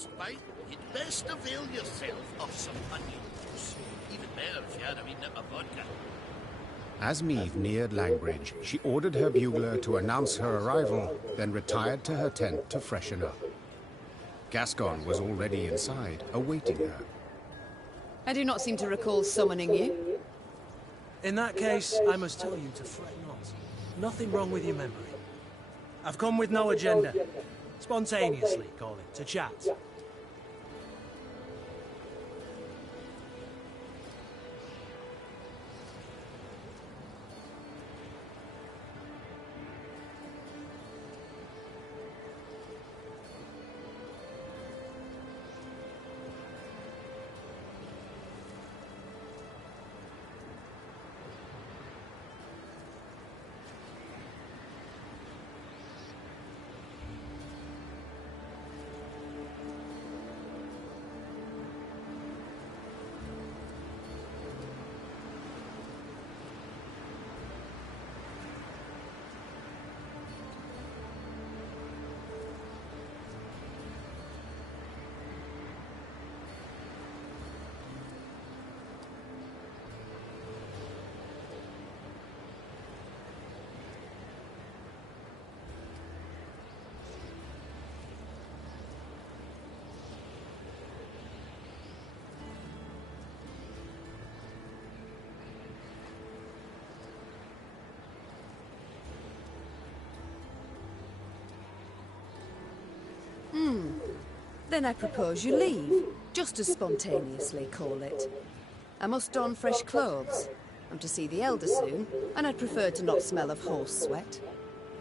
passed by, you'd best avail yourself of some onions. Even better if you had a wee nip of vodka. As Meve neared Langbridge, she ordered her bugler to announce her arrival, then retired to her tent to freshen up. Gascon was already inside, awaiting her. I do not seem to recall summoning you. In that case, I must tell you to fret not. Nothing wrong with your memory. I've come with no agenda. Spontaneously, call it, to chat. Then I propose you leave. Just as spontaneously, call it. I must don fresh clothes. I'm to see the Elder soon, and I'd prefer to not smell of horse sweat.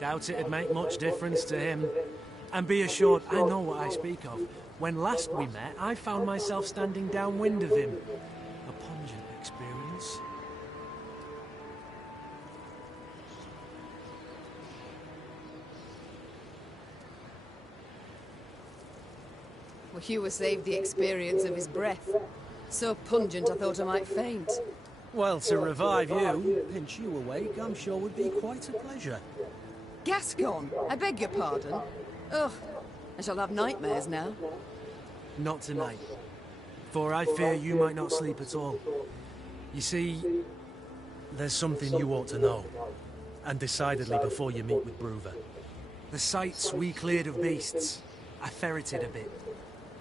Doubt it'd make much difference to him. And be assured, I know what I speak of. When last we met, I found myself standing downwind of him. A pungent experience. Well, Hugh was saved the experience of his breath. So pungent I thought I might faint. Well, to revive you, pinch you awake, I'm sure would be quite a pleasure. Gascon, I beg your pardon. Ugh, I shall have nightmares now. Not tonight. For I fear you might not sleep at all. You see, there's something you ought to know. And decidedly before you meet with Bruver. The sites we cleared of beasts, I ferreted a bit.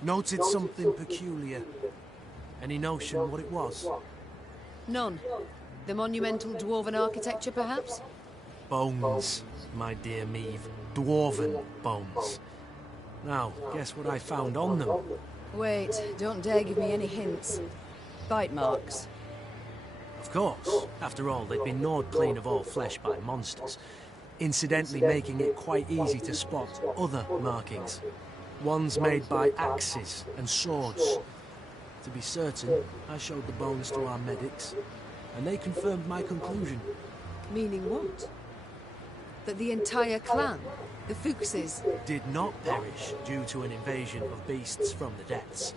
Noted something peculiar. Any notion what it was? None. The monumental dwarven architecture, perhaps? Bones, my dear Meve. Dwarven bones. Now, guess what I found on them? Wait, don't dare give me any hints. Bite marks. Of course. After all, they'd been gnawed clean of all flesh by monsters, incidentally making it quite easy to spot other markings. Ones made by axes and swords. To be certain, I showed the bones to our medics, and they confirmed my conclusion. Meaning what? That the entire clan, the Fuchses, did not perish due to an invasion of beasts from the depths.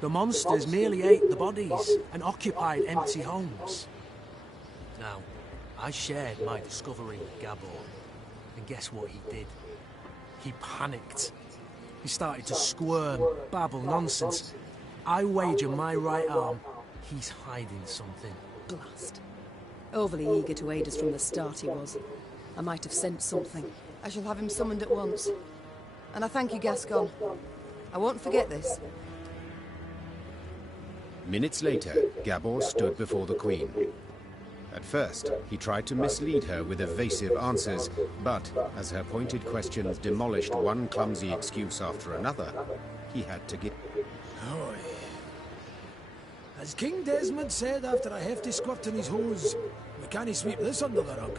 The monsters merely ate the bodies and occupied empty homes. Now, I shared my discovery with Gabor, and guess what he did? He panicked. He started to squirm, babble nonsense. I wager my right arm, he's hiding something. Blast. Overly eager to aid us from the start he was. I might have sent something. I shall have him summoned at once. And I thank you, Gascon. I won't forget this. Minutes later, Gabor stood before the Queen. At first, he tried to mislead her with evasive answers, but as her pointed questions demolished one clumsy excuse after another, he had to give... Aye. As King Desmond said after a hefty squirt in his hose, we can't sweep this under the rug.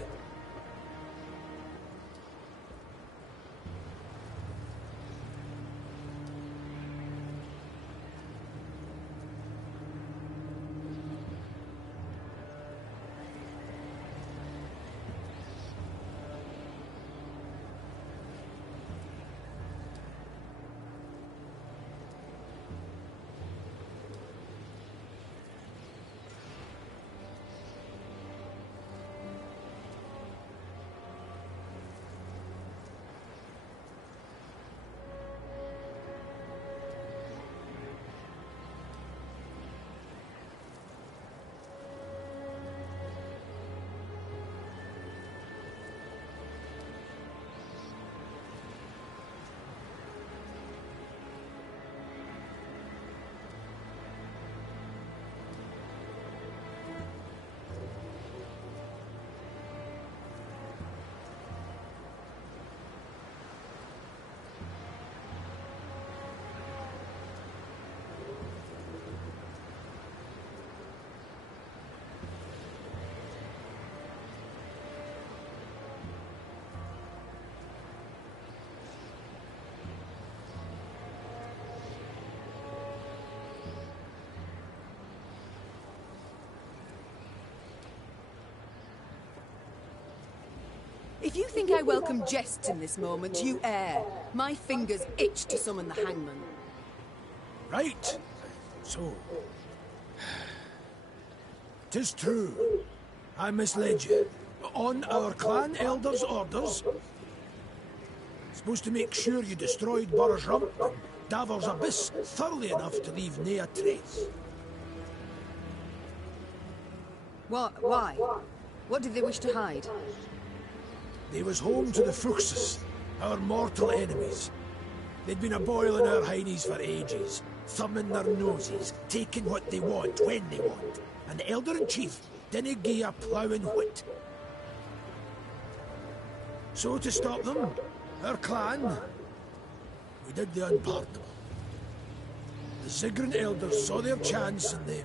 If you think I welcome jests in this moment, you err. My fingers itch to summon the hangman. Right. So... 'Tis true. I misled you. On our clan elder's orders, supposed to make sure you destroyed Burr's Rump and Davor's Abyss thoroughly enough to leave nae a trace. What? Why? What did they wish to hide? They was home to the Fuchses, our mortal enemies. They'd been a-boiling our heinies for ages, thumbing their noses, taking what they want, when they want. And the Elder-in-Chief didn't gie a ploughing whit. So to stop them, our clan, we did the unpardonable. The Ziggurat elders saw their chance and they...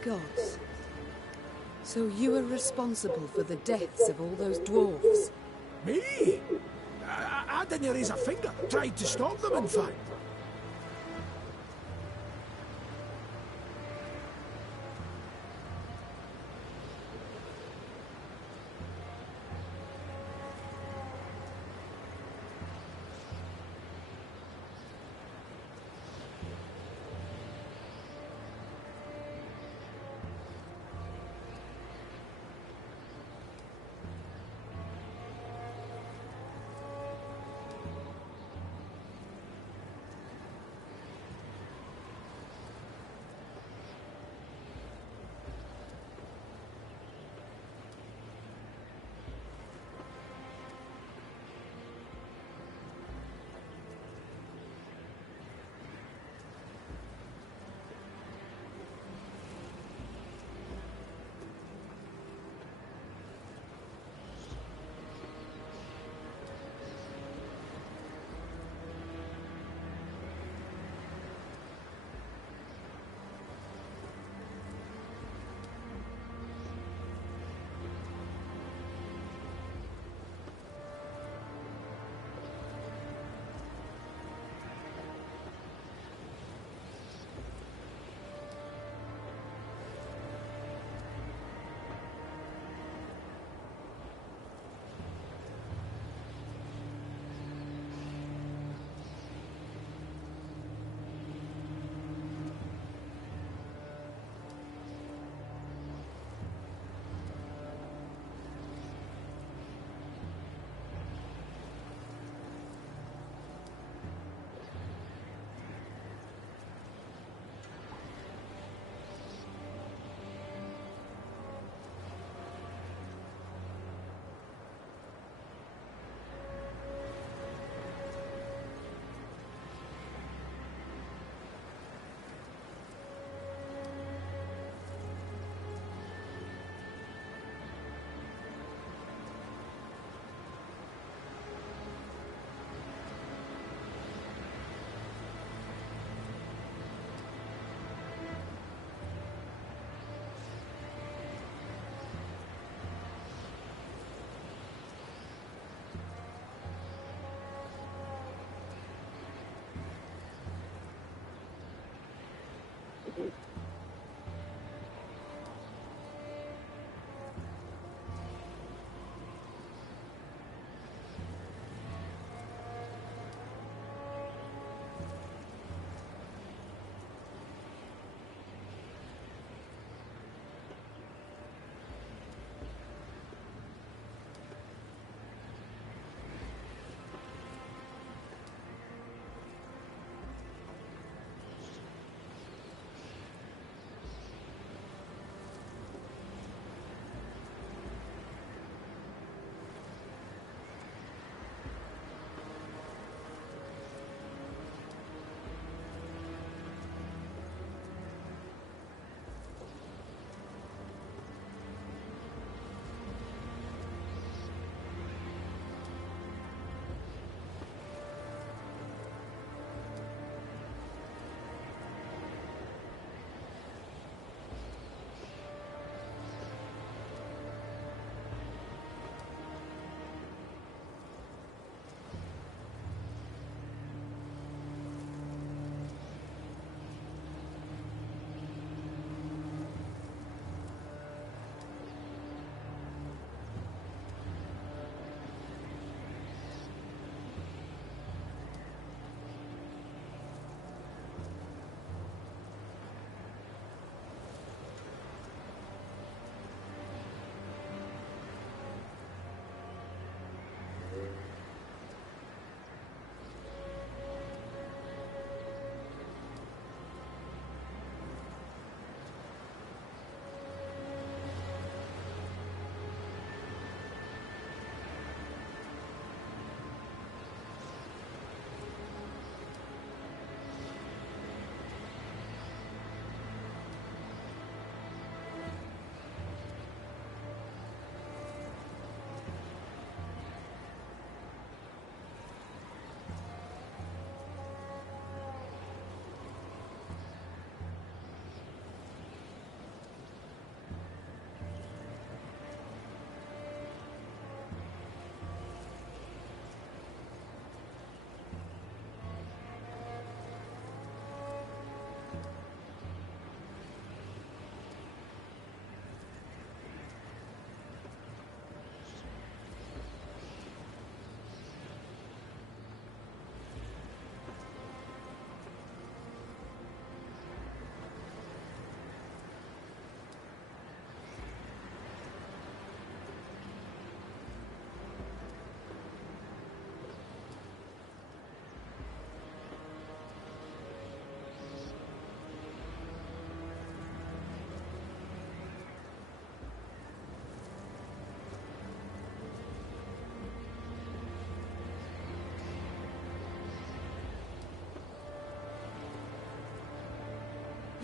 Gods. So you were responsible for the deaths of all those dwarves? Me? I didn't raise a finger. Tried to stop them, in fact.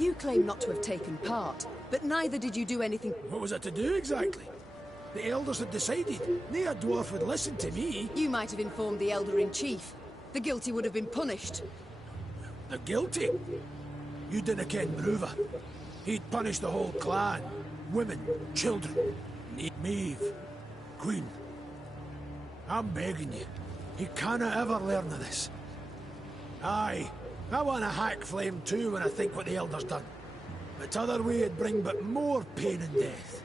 You claim not to have taken part, but neither did you do anything. What was I to do exactly? The elders had decided. Nae a dwarf would listen to me. You might have informed the Elder-in-Chief. The guilty would have been punished. The guilty? You didn't ken Bruva. He'd punish the whole clan. Women, children. Maeve, Queen. I'm begging you. He canna ever learn of this. Aye, I want a hack flame too when I think what the Elder's done. But t'other way it'd bring but more pain and death.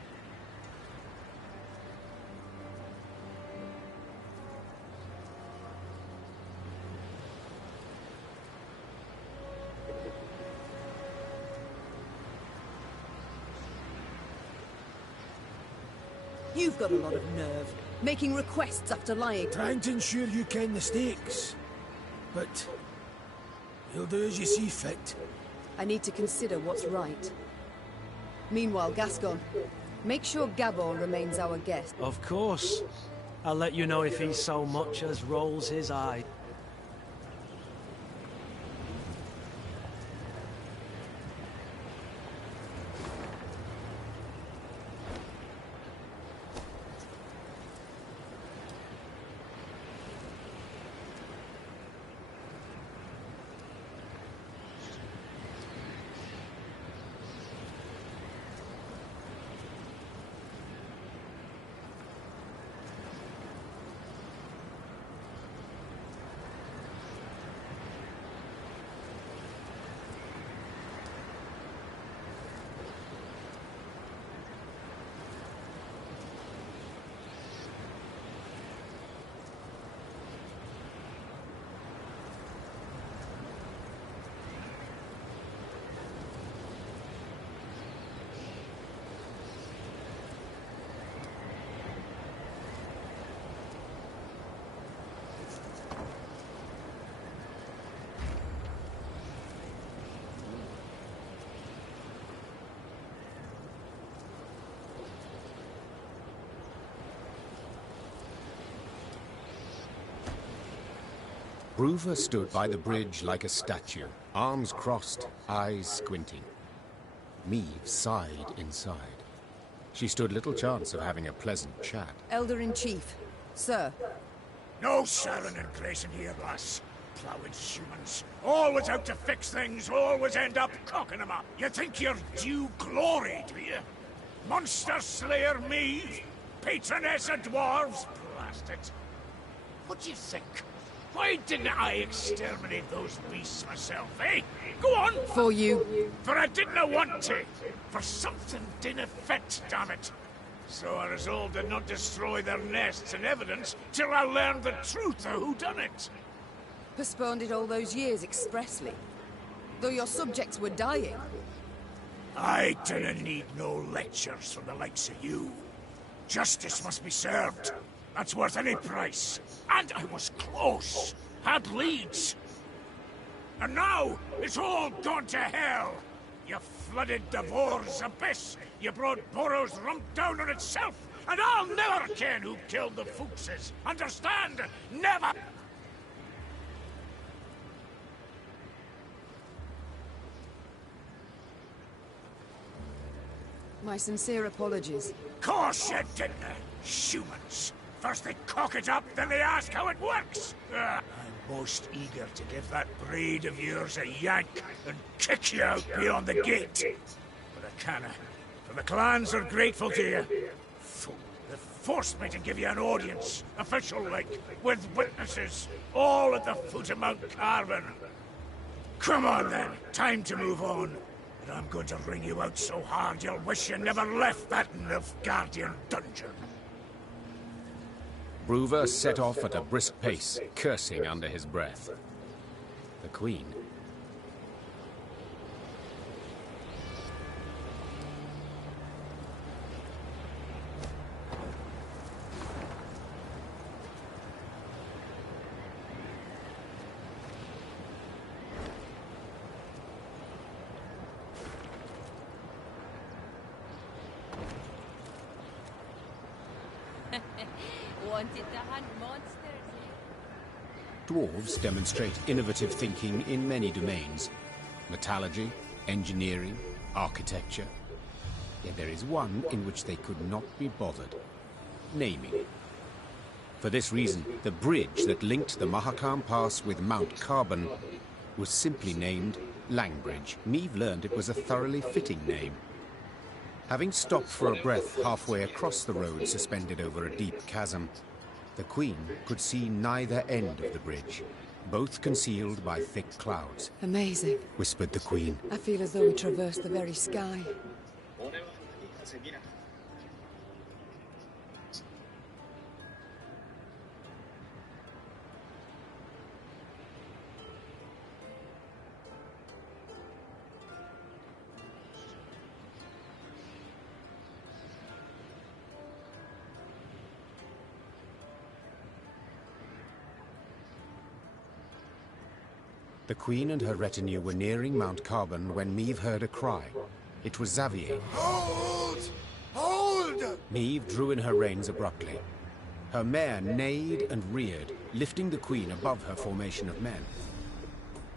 You've got a lot of nerve, making requests after lying. Trying to ensure you ken the stakes. But you'll do as you see fit. I need to consider what's right. Meanwhile, Gascon, make sure Gabor remains our guest. Of course. I'll let you know if he so much as rolls his eye. Bruva stood by the bridge like a statue, arms crossed, eyes squinting. Maeve sighed inside. She stood little chance of having a pleasant chat. Elder-in-Chief, sir. No Sharon and Grayson here, lass. Plowing humans. Always out to fix things, always end up cocking 'em up. You think you're due glory, do you? Monster Slayer Maeve? Patroness of dwarves? Blast it. What do you think? Why didn't I exterminate those beasts myself, eh? Go on! For you. For I didn't want to. For something didn't fit, damn it. So I resolved to not destroy their nests and evidence till I learned the truth of who done it. Postponed it all those years expressly. Though your subjects were dying. I didn't need no lectures from the likes of you. Justice must be served. That's worth any price. And I was close. Had leads. And now, it's all gone to hell. You flooded Devor's abyss. You brought Boros Rump down on itself. And I'll never ken who killed the Fuchses. Understand? Never! My sincere apologies. Course you didn't. Humans. First they cock it up, then they ask how it works. I'm most eager to give that braid of yours a yank and kick you out beyond the gate. But I canna, for the clans are grateful to you. Fool, they forced me to give you an audience, official-like, with witnesses, all at the foot of Mount Carven. Come on then, time to move on. And I'm going to wring you out so hard you'll wish you never left that Nilfgaardian dungeon. Bruva set off at a brisk pace, cursing under his breath. The Queen. Wanted to hunt monsters, eh? Dwarves demonstrate innovative thinking in many domains. Metallurgy, engineering, architecture. Yet there is one in which they could not be bothered. Naming. For this reason, the bridge that linked the Mahakam Pass with Mount Carbon was simply named Langbridge. Meve learned it was a thoroughly fitting name. Having stopped for a breath halfway across the road suspended over a deep chasm, the Queen could see neither end of the bridge, both concealed by thick clouds. Amazing, whispered the Queen. I feel as though we traversed the very sky. The Queen and her retinue were nearing Mount Carbon when Meve heard a cry. It was Xavier. Hold! Hold! Meve drew in her reins abruptly. Her mare neighed and reared, lifting the Queen above her formation of men.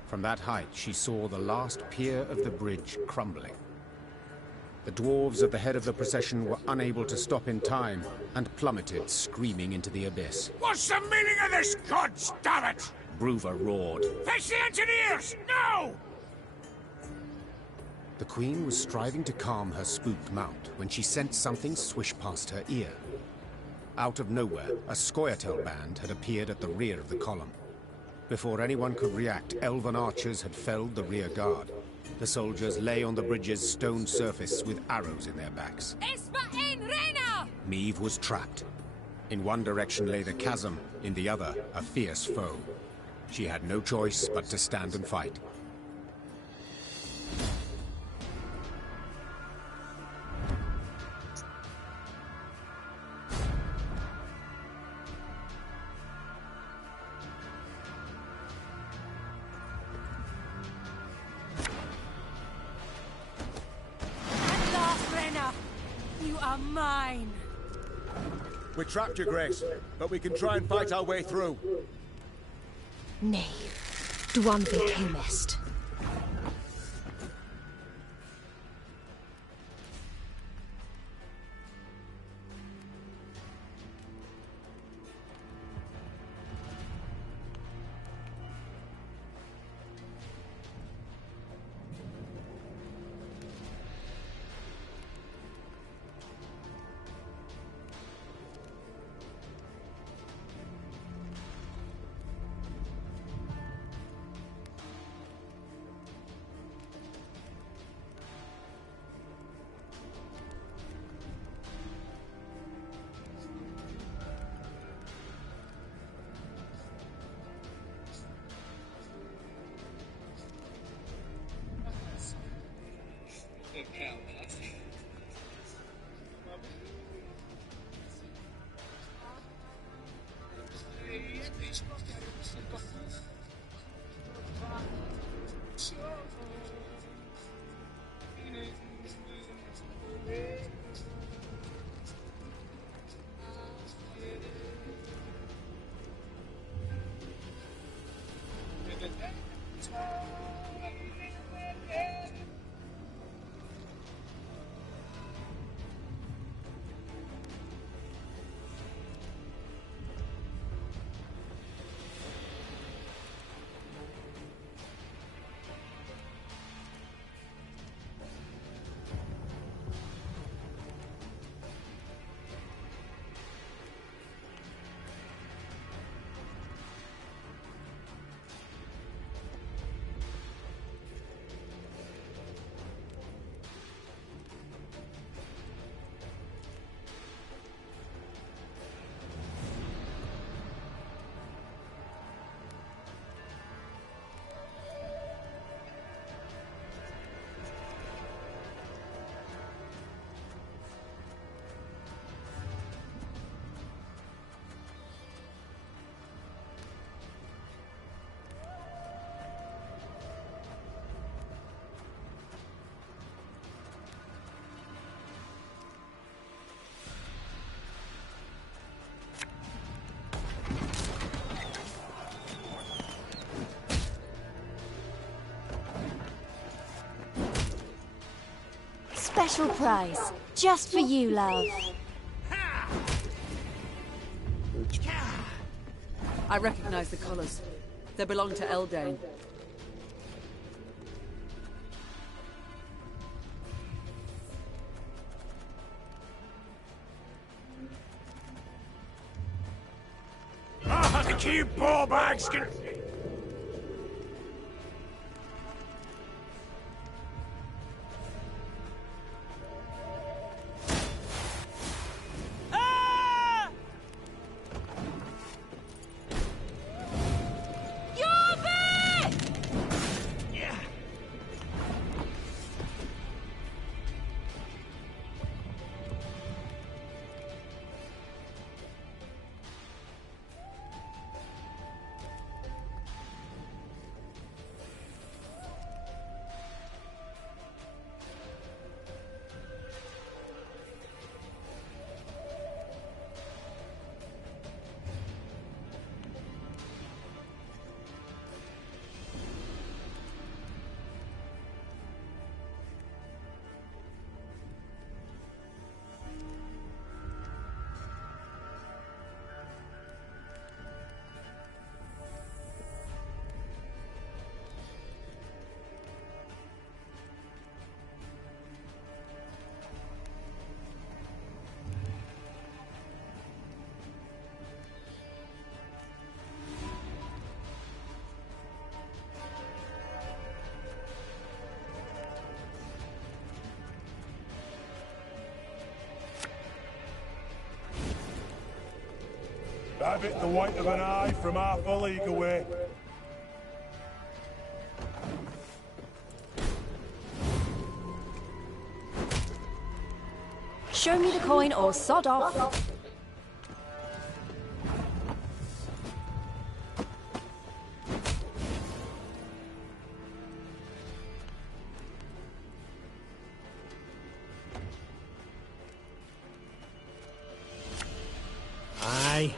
From that height, she saw the last pier of the bridge crumbling. The dwarves at the head of the procession were unable to stop in time and plummeted, screaming into the abyss. What's the meaning of this, God damn it? Bruva roared. Fetch the engineers! No! The Queen was striving to calm her spooked mount when she sensed something swish past her ear. Out of nowhere, a Scoia'tael band had appeared at the rear of the column. Before anyone could react, elven archers had felled the rear guard. The soldiers lay on the bridge's stone surface with arrows in their backs. Meve was trapped. In one direction lay the chasm, in the other, a fierce foe. She had no choice but to stand and fight. At last, Rena! You are mine! We trapped your Grace, but we can try and fight our way through. Nay, Dwan vi kemest. special prize. Just for you, love. I recognize the colours. They belong to Eldane. Ah, the you ball bags can... Have it the white of an eye from half a league away. Show me the coin or sod off. Aye.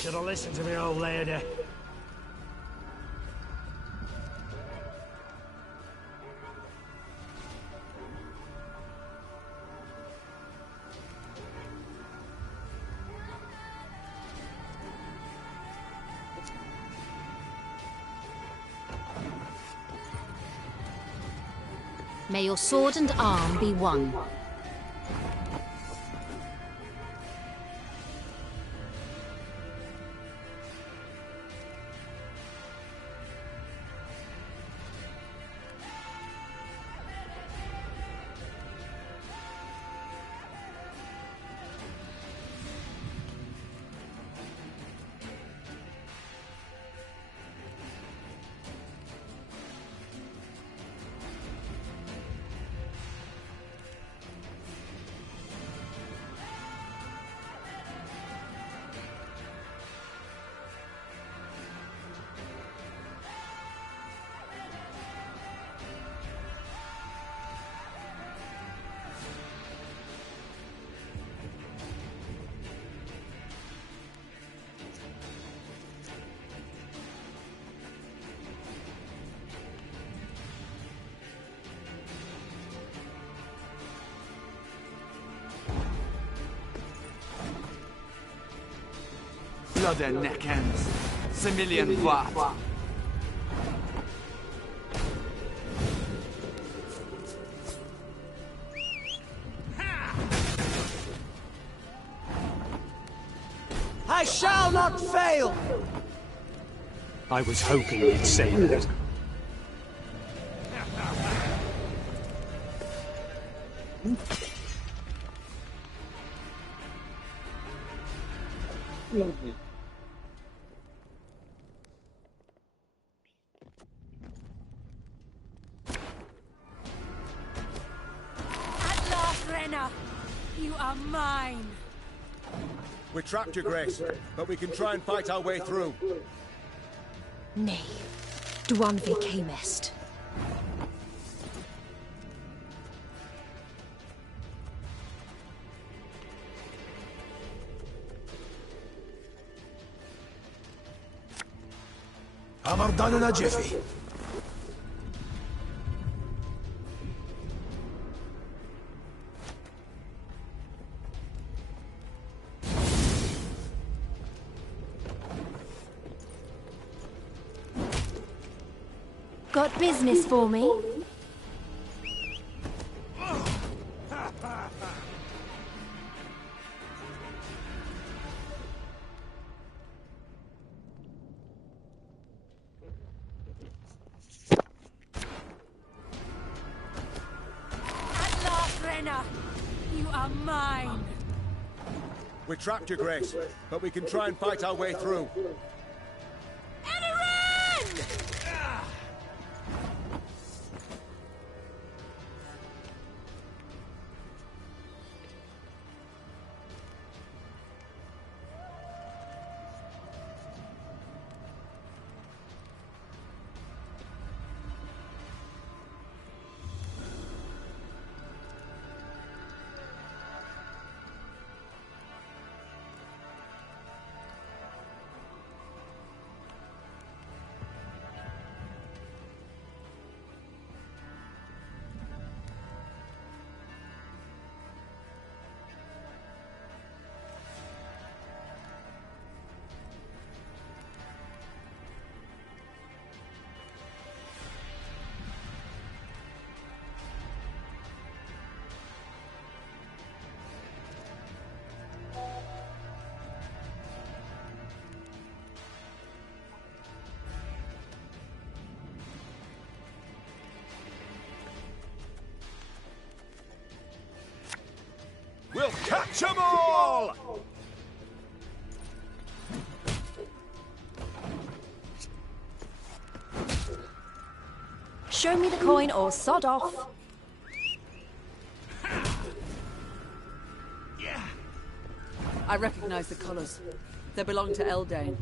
Should have listened to me, old lady. May your sword and arm be one. Blood and neck ends. Similian what? I shall not fail! I was hoping you'd say that. At last, Renna! You are mine! We trapped your Grace, but we can try and fight our way through. Nay, Dwan vi camest. Have her done in a jiffy. Got business for me? At last, Renna! You are mine! We're trapped, Your Grace, but we can try and fight our way through. We'll catch 'em all! Show me the coin or sod off. I recognize the colours. They belong to Eldane.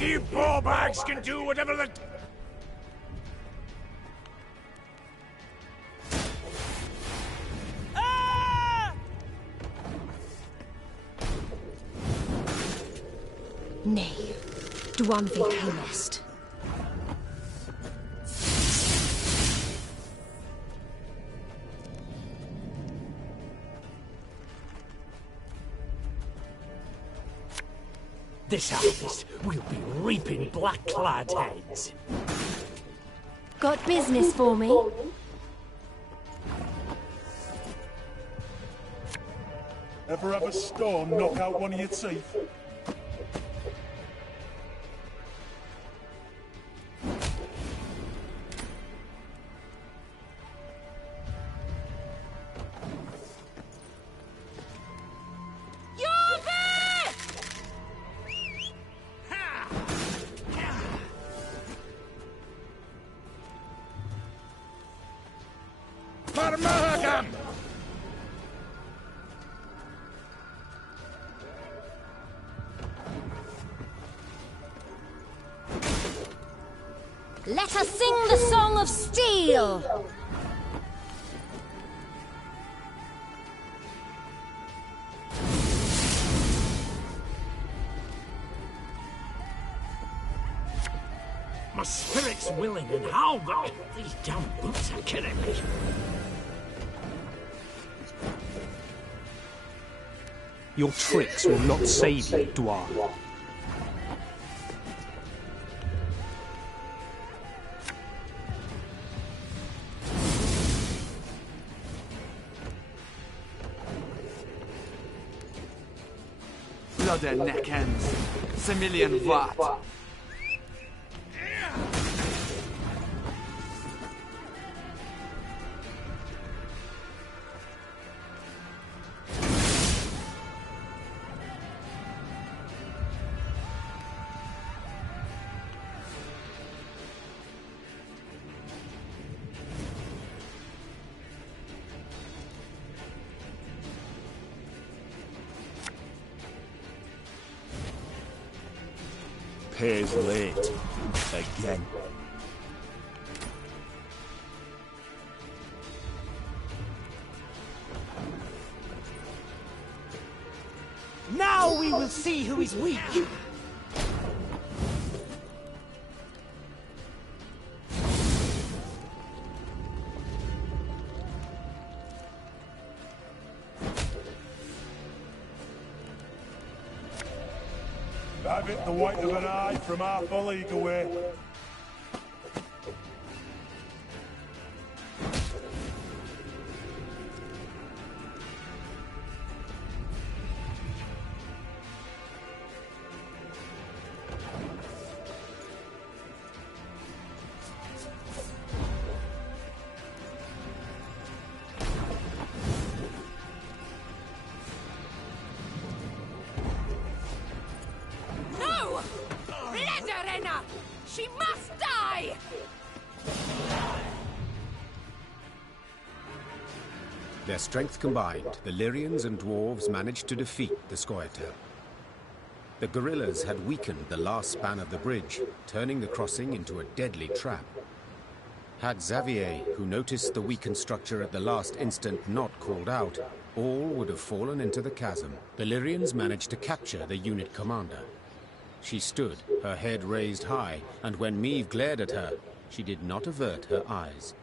You ballbags can do whatever the... Nay, Dwan vi hemest. This harvest, we'll be reaping black-clad heads. Got business for me? Ever have a storm knock out one of your teeth? Let us sing the song of steel! My spirit's willing, and how the... These damn boots are killing me. Your tricks will not save you, Dwarf. Bloody neckends. Similian Vat. Pays late. Again. Now we will see who is weak. Have it the white of an eye from half a league away. No! Let her, Renna! She must die! Their strength combined, the Lyrians and dwarves managed to defeat the Scoia'tael. The guerrillas had weakened the last span of the bridge, turning the crossing into a deadly trap. Had Xavier, who noticed the weakened structure at the last instant, not called out, all would have fallen into the chasm. The Lyrians managed to capture the unit commander. She stood, her head raised high, and when Meve glared at her, she did not avert her eyes.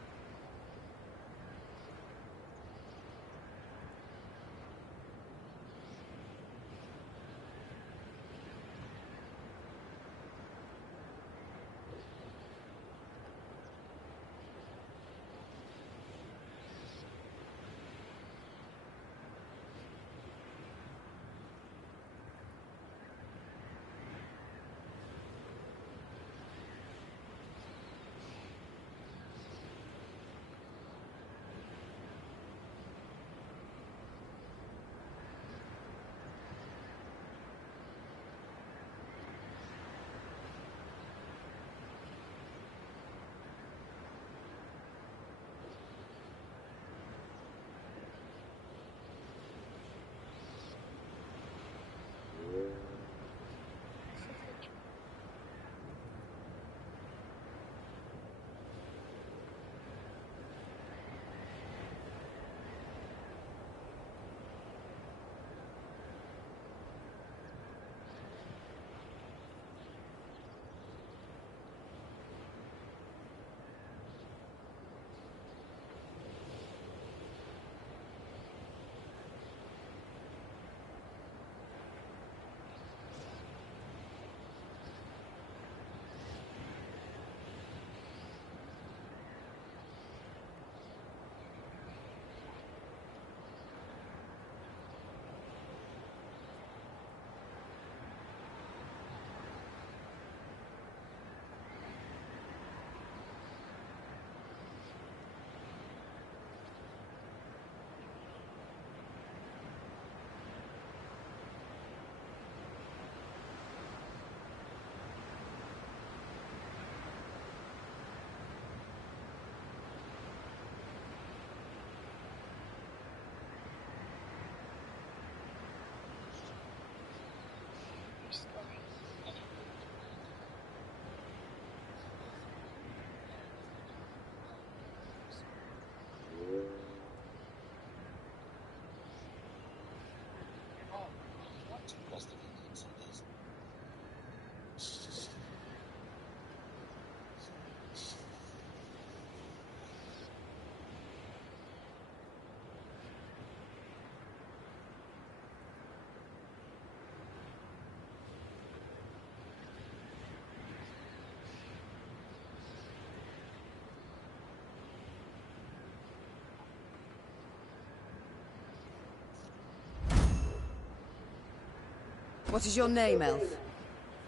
What is your name, elf?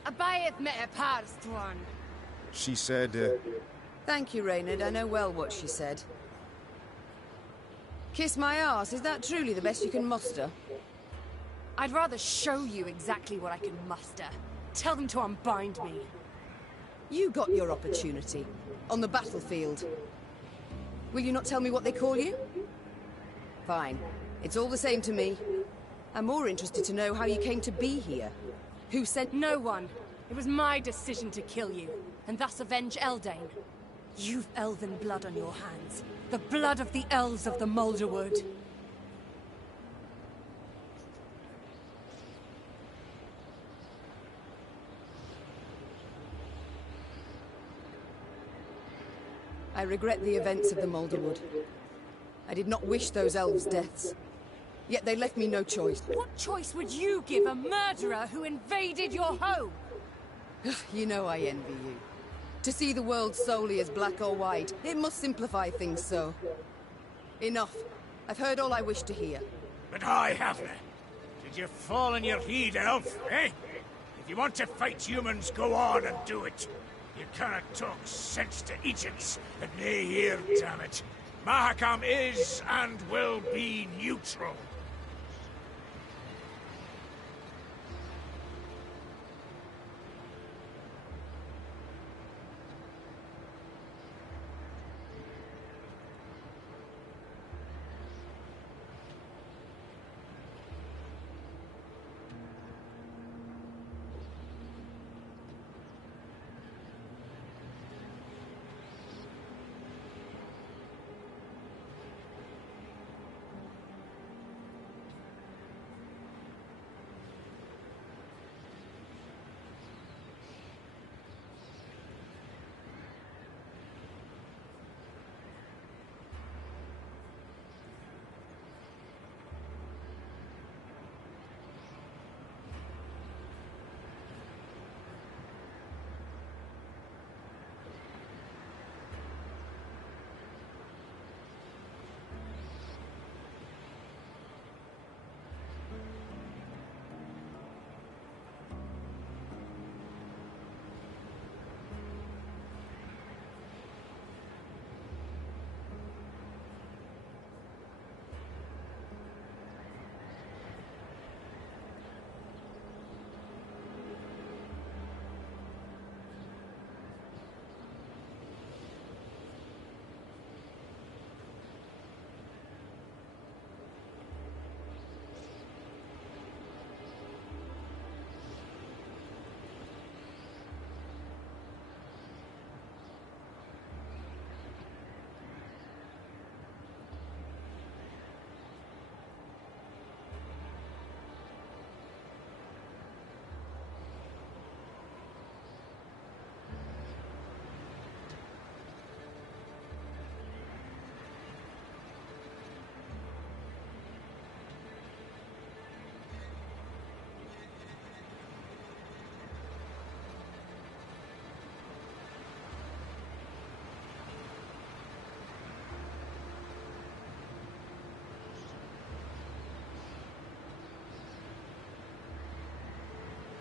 Abayeth me Parstwan. She said, Thank you, Reynard. I know well what she said. Kiss my arse, is that truly the best you can muster? I'd rather show you exactly what I can muster. Tell them to unbind me. You got your opportunity. On the battlefield. Will you not tell me what they call you? Fine. It's all the same to me. I'm more interested to know how you came to be here. Who sent— No one. It was my decision to kill you, and thus avenge Eldain. You've elven blood on your hands. The blood of the elves of the Moulderwood. I regret the events of the Moulderwood. I did not wish those elves' deaths. Yet they left me no choice. What choice would you give a murderer who invaded your home? You know I envy you. To see the world solely as black or white, it must simplify things so. Enough. I've heard all I wish to hear. But I haven't. Did you fall on your heed, elf, eh? If you want to fight humans, go on and do it. You cannot talk sense to idiots and they hear, damn it. Mahakam is and will be neutral.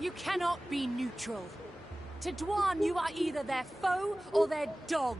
You cannot be neutral. To Dwan, you are either their foe or their dog.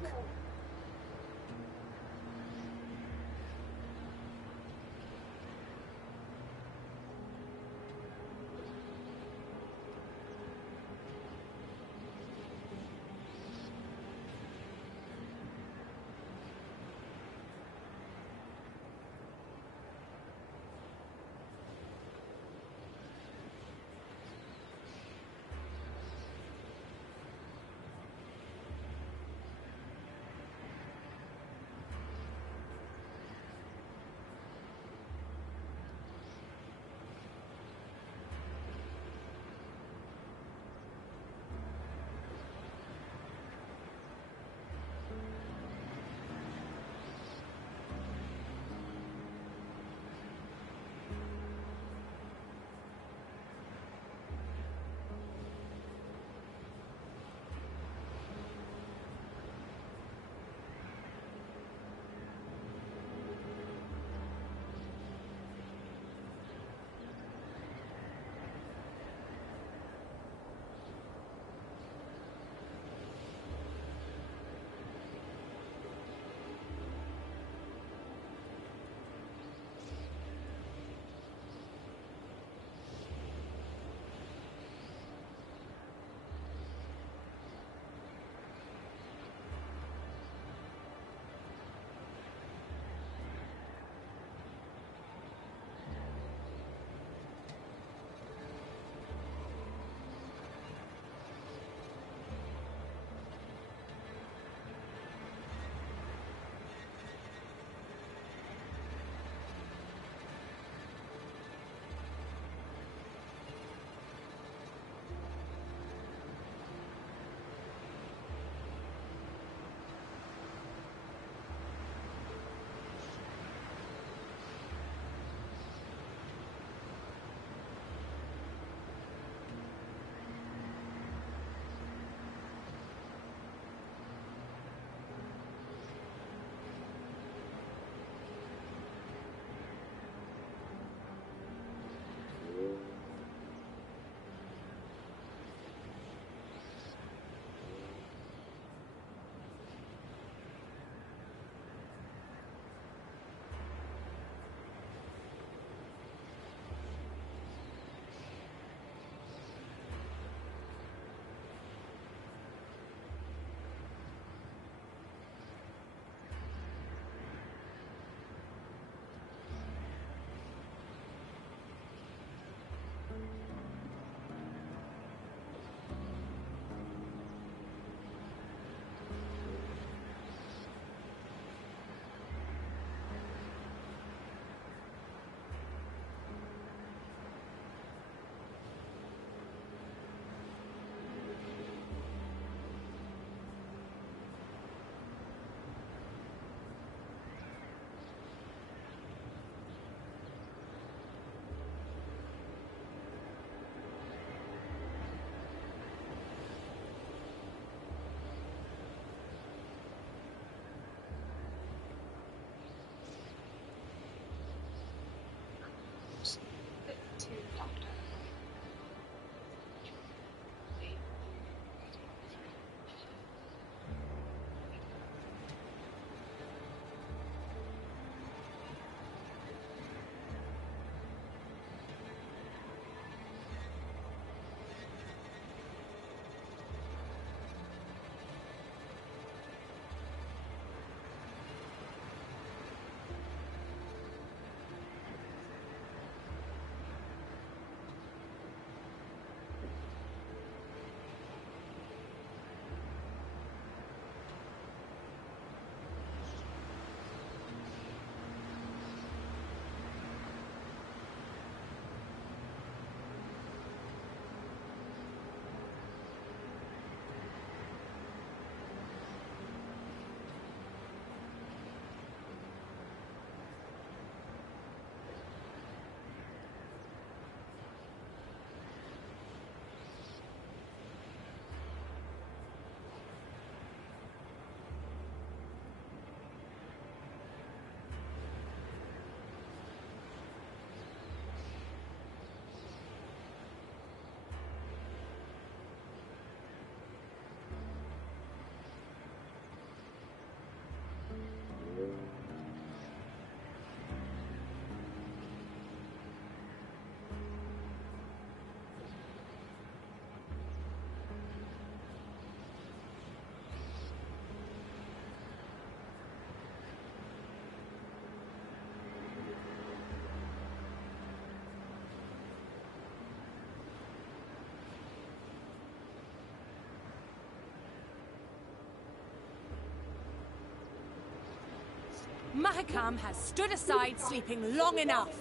Mahakam has stood aside sleeping long enough.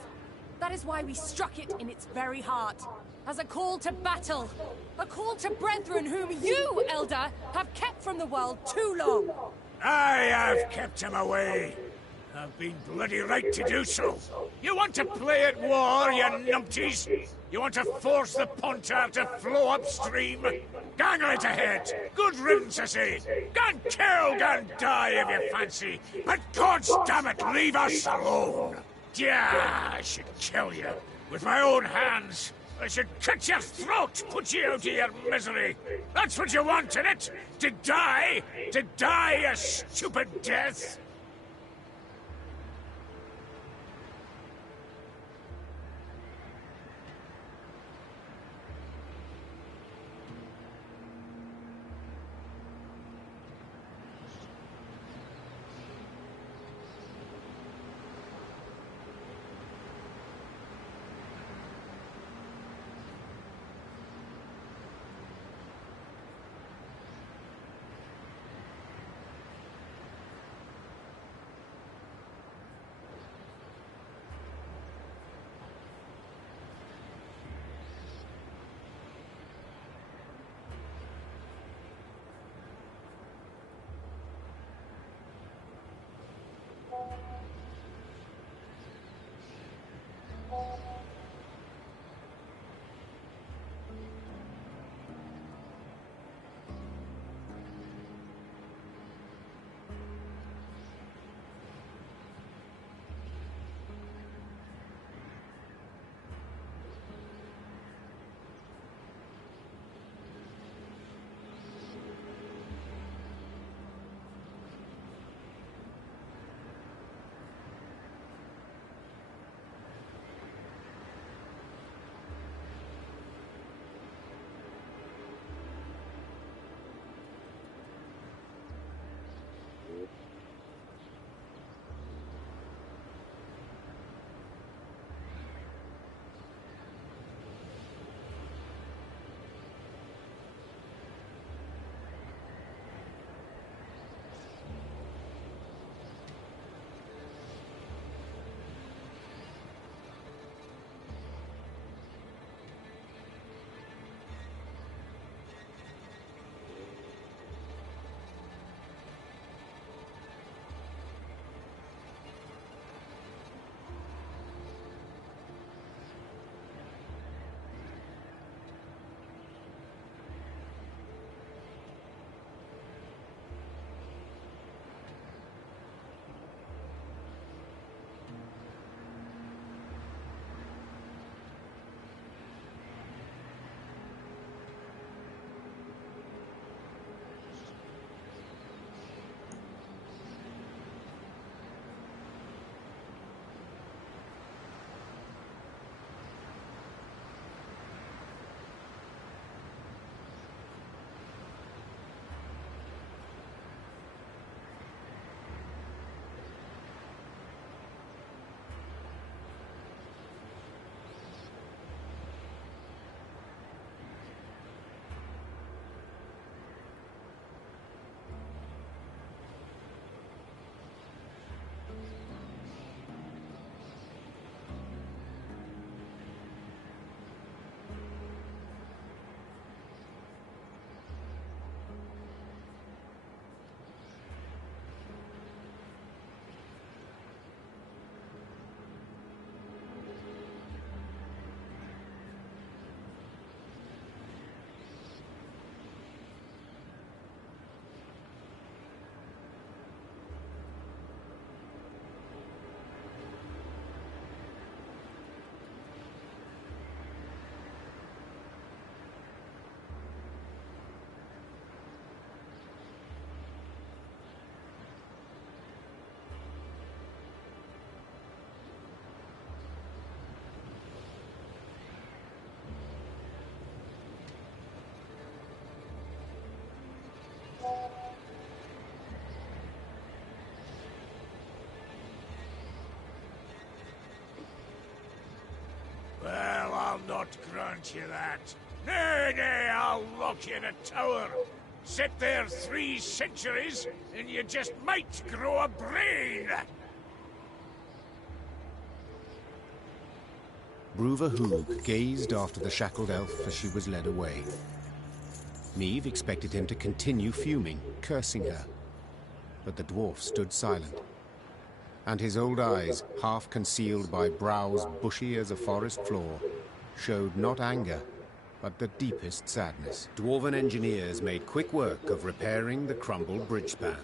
That is why we struck it in its very heart. As a call to battle. A call to brethren whom you, Elder, have kept from the world too long. I have kept him away. I've been bloody right to do so. You want to play at war, you numpties? You want to force the Pontar to flow upstream? Gang right ahead. Good riddance, I say. Gan kill, gan die if you fancy. But God's damn it, leave us alone. Yeah, I should kill you. With my own hands. I should cut your throat, put you out of your misery. That's what you want, innit? To die? To die a stupid death? Well, I'll not grant you that. Nay, nay, I'll lock you in a tower. Sit there 3 centuries, and you just might grow a brain. Bruva Hoog gazed after the shackled elf as she was led away. Neve expected him to continue fuming, cursing her. But the dwarf stood silent, and his old eyes, half concealed by brows bushy as a forest floor, showed not anger, but the deepest sadness. Dwarven engineers made quick work of repairing the crumbled bridge span.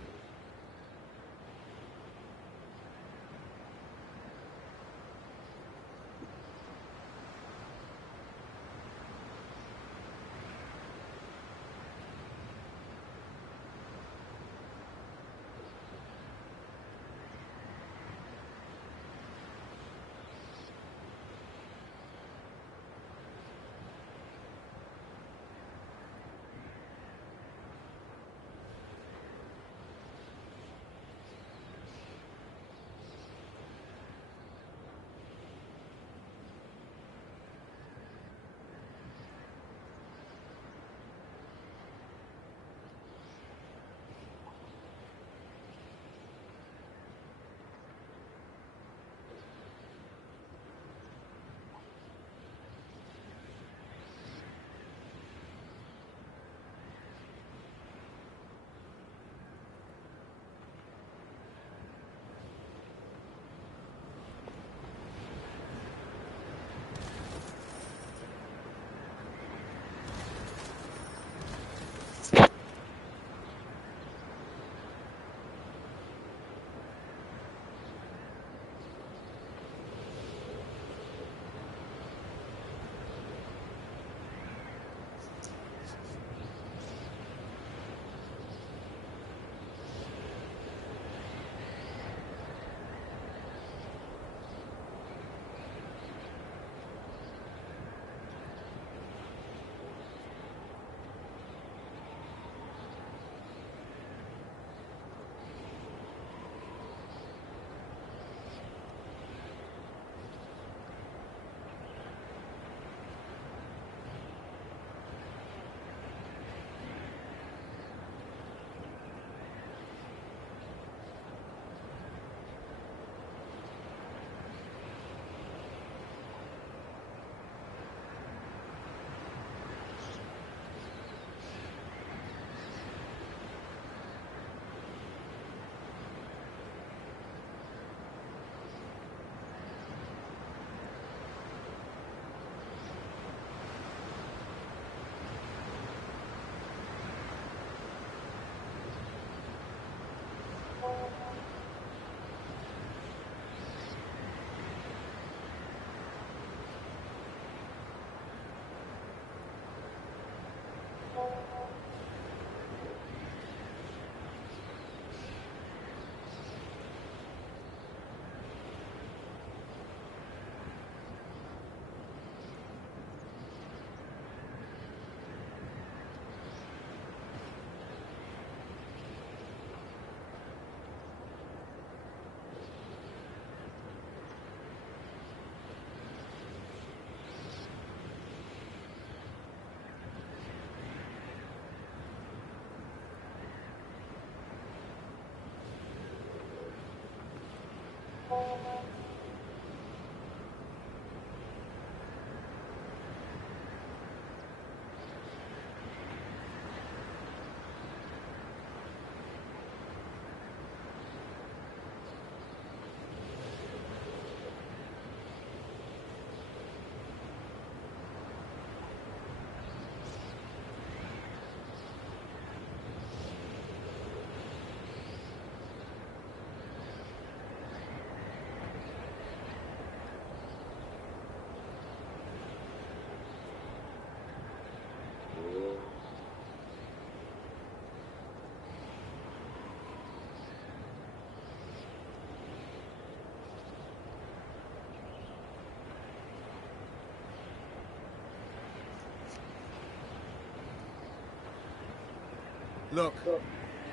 Look,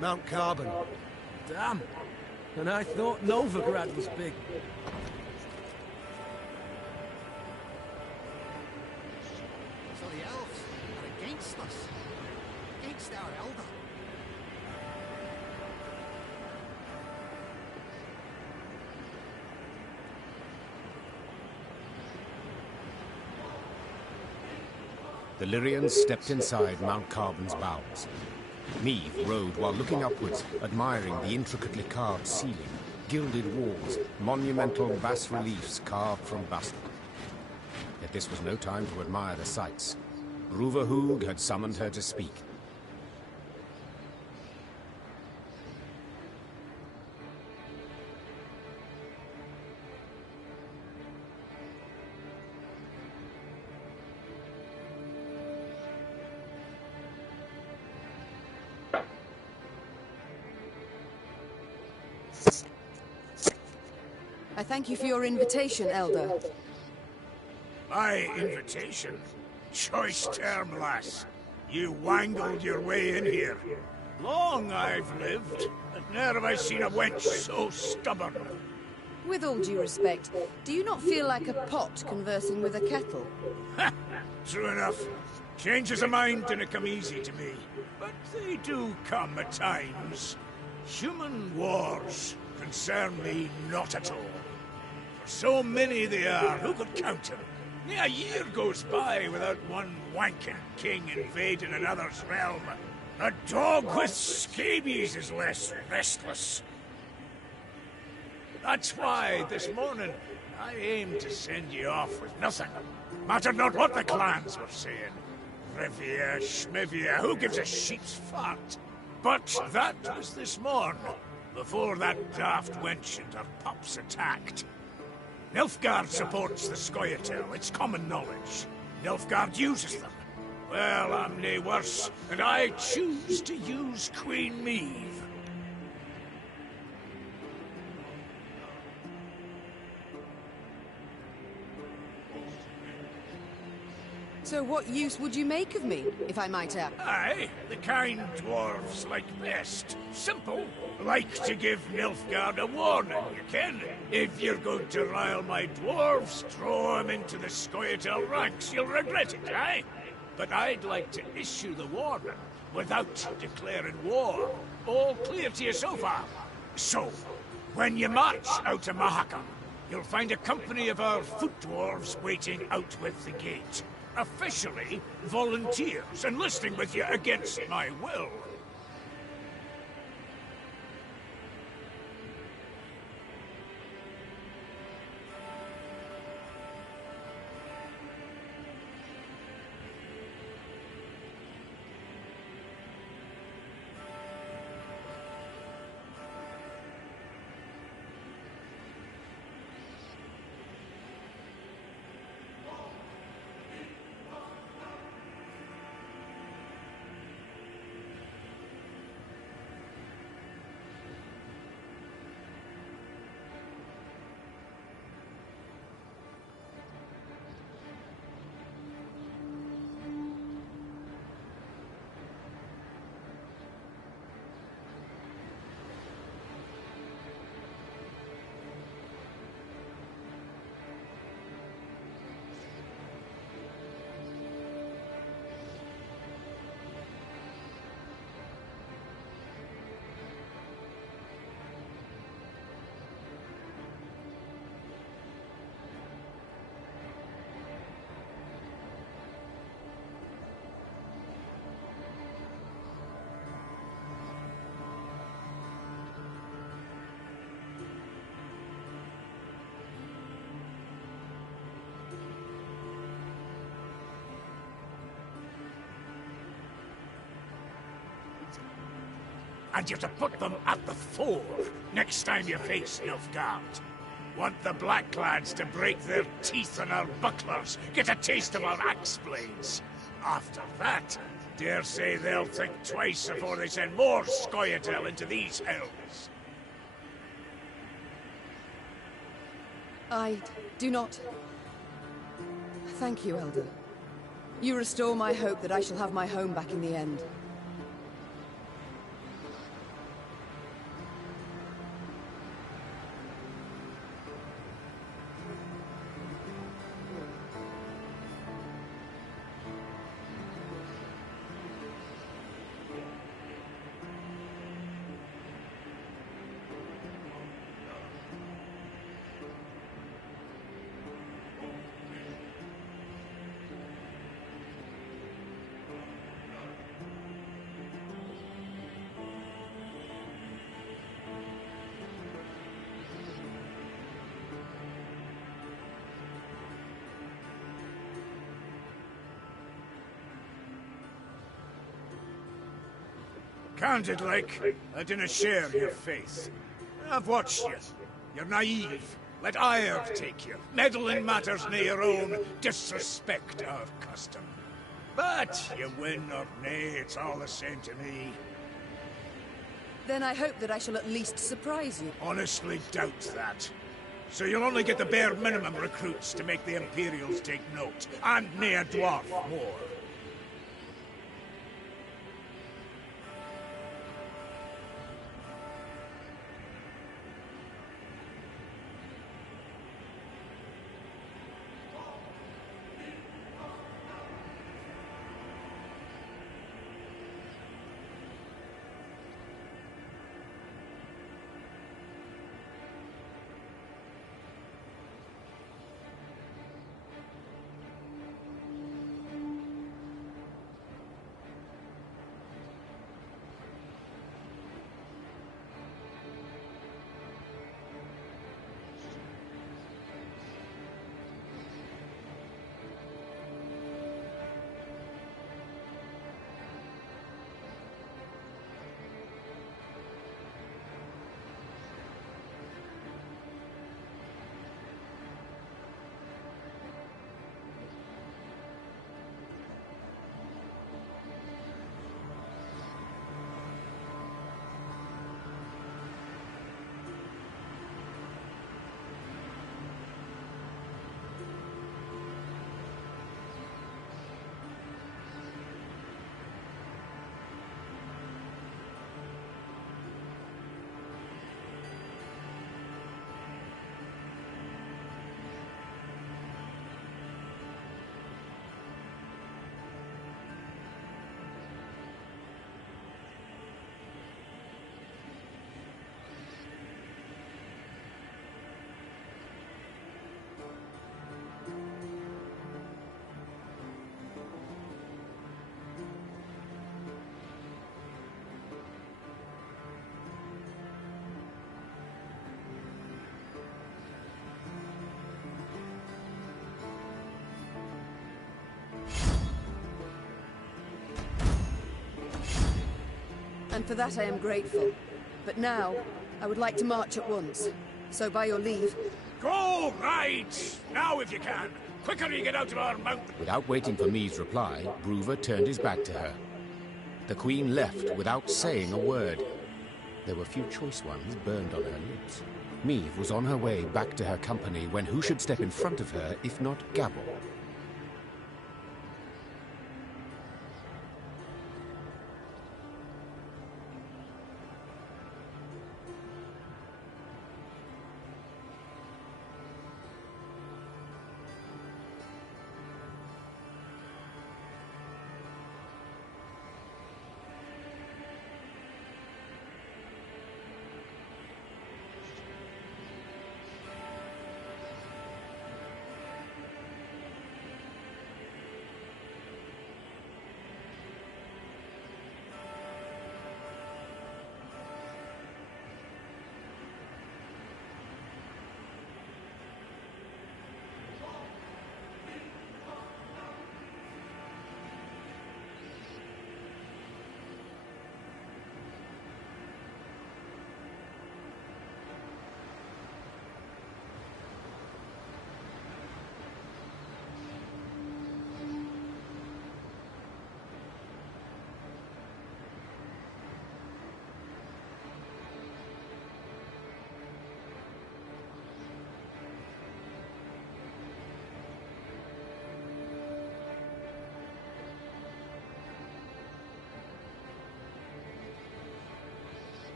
Mount Carbon. Damn. And I thought Novigrad was big. So the elves are against us. Against our elder. The Lyrians stepped inside Mount Carbon's bowels. Meve rode while looking upwards, admiring the intricately carved ceiling, gilded walls, monumental bas-reliefs carved from basalt. Yet this was no time to admire the sights. Bruverhoog had summoned her to speak. I thank you for your invitation, Elder. My invitation? Choice term, lass. You wangled your way in here. Long I've lived, but ne'er have I seen a wench so stubborn. With all due respect, do you not feel like a pot conversing with a kettle? True enough. Changes of mind didn't come easy to me, but they do come at times. Human wars concern me not at all. For so many they are, who could count them? A year goes by without one wanking king invading another's realm. A dog with scabies is less restless. That's why, this morning, I aimed to send you off with nothing. Mattered not what the clans were saying. Rivia, Schmivia, who gives a sheep's fart? But that was this morn, before that daft wench and her pups attacked. Nilfgaard supports the Scoia'tael, it's common knowledge. Nilfgaard uses them. Well, I'm nae worse, and I choose to use Queen Meve. So what use would you make of me, if I might ask? Aye, the kind dwarves like best. Simple. Like to give Nilfgaard a warning, you ken. If you're going to rile my dwarves, throw 'em into the Scoia'tael ranks. You'll regret it, aye? But I'd like to issue the warning without declaring war. All clear to you so far? So, when you march out of Mahakam, you'll find a company of our foot dwarves waiting out with the gate. Officially, volunteers, enlisting with you against my will. And you're to put them at the fore next time you face Nilfgaard. Want the Blackclads to break their teeth on our bucklers, get a taste of our axe blades. After that, dare say they'll think twice before they send more Scoia'tael into these hells. I do not... Thank you, Elder. You restore my hope that I shall have my home back in the end. Candid like, I dinna share your faith. I've watched you. You're naive. Let ire take you. Meddle in matters near your own. Disrespect our custom. But you win or nay, it's all the same to me. Then I hope that I shall at least surprise you. Honestly doubt that. So you'll only get the bare minimum recruits to make the Imperials take note. And nae a dwarf more. And for that I am grateful. But now, I would like to march at once. So by your leave... Go, right! Now if you can! Quicker you get out of our mountain! Without waiting for Mea's reply, Bruver turned his back to her. The Queen left without saying a word. There were few choice ones burned on her lips. Meave was on her way back to her company when who should step in front of her if not Gabor?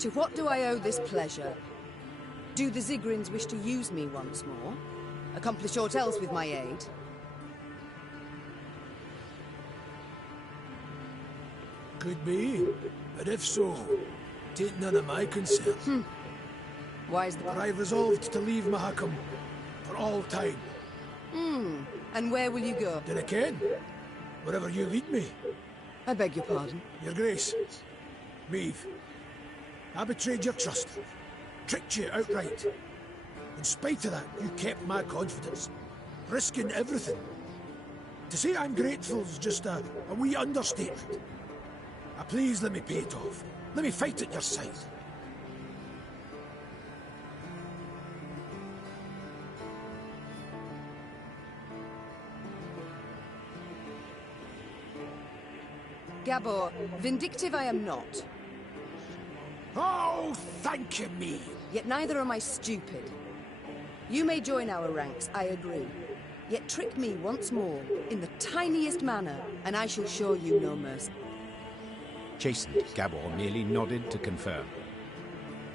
To what do I owe this pleasure? Do the Zigrins wish to use me once more? Accomplish aught else with my aid? Could be, but if so, tain't none of my concern. Why is the... For I've resolved to leave Mahakam for all time. And where will you go? Dinna ken. Wherever you lead me. I beg your pardon? Your Grace. Maeve. I betrayed your trust. Tricked you outright. In spite of that, you kept my confidence. Risking everything. To say I'm grateful is just a wee understatement. Please let me pay it off. Let me fight at your side. Gabor, vindictive I am not. Oh, thank you, me. Yet neither am I stupid. You may join our ranks, I agree. Yet trick me once more, in the tiniest manner, and I shall show you no mercy. Chastened, Gabor merely nodded to confirm.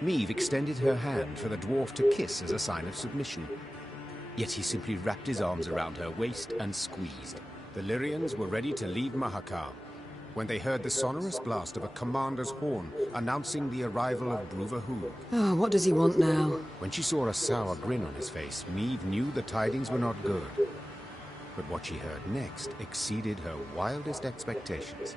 Maeve extended her hand for the dwarf to kiss as a sign of submission. Yet he simply wrapped his arms around her waist and squeezed. The Lyrians were ready to leave Mahakar when they heard the sonorous blast of a commander's horn announcing the arrival of Bruvahoog. Oh, what does he want now? When she saw a sour grin on his face, Maeve knew the tidings were not good. But what she heard next exceeded her wildest expectations.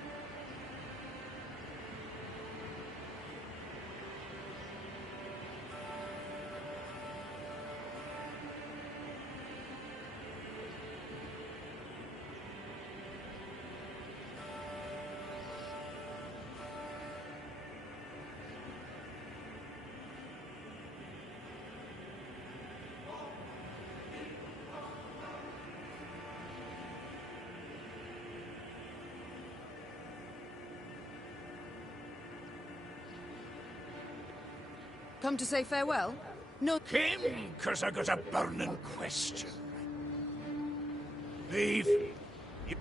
Come to say farewell? No. Came, 'cause I got a burning question. Maeve.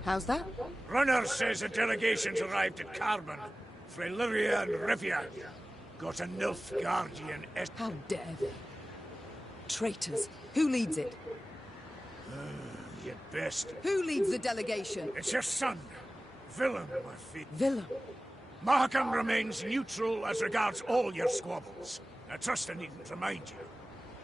How's that? Runner says a delegation's arrived at Carbon. Freyliria and Rivia. Got a Nilfgaardian How dare they? Traitors. Who leads it? You'd best. Who leads the delegation? It's your son, Willem, my feet. Willem? Mahakam remains neutral as regards all your squabbles. I trust I needn't remind you.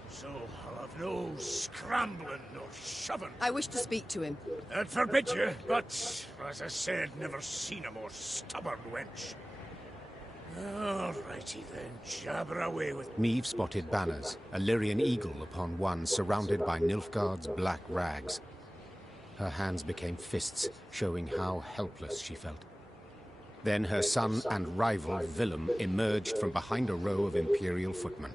So I'll have no scrambling or shoving. I wish to speak to him. I'd forbid you, but, as I said, never seen a more stubborn wench. Alrighty then, jabber away with... Maeve spotted banners, a Lyrian eagle upon one surrounded by Nilfgaard's black rags. Her hands became fists, showing how helpless she felt. Then her son and rival, Willem, emerged from behind a row of Imperial footmen.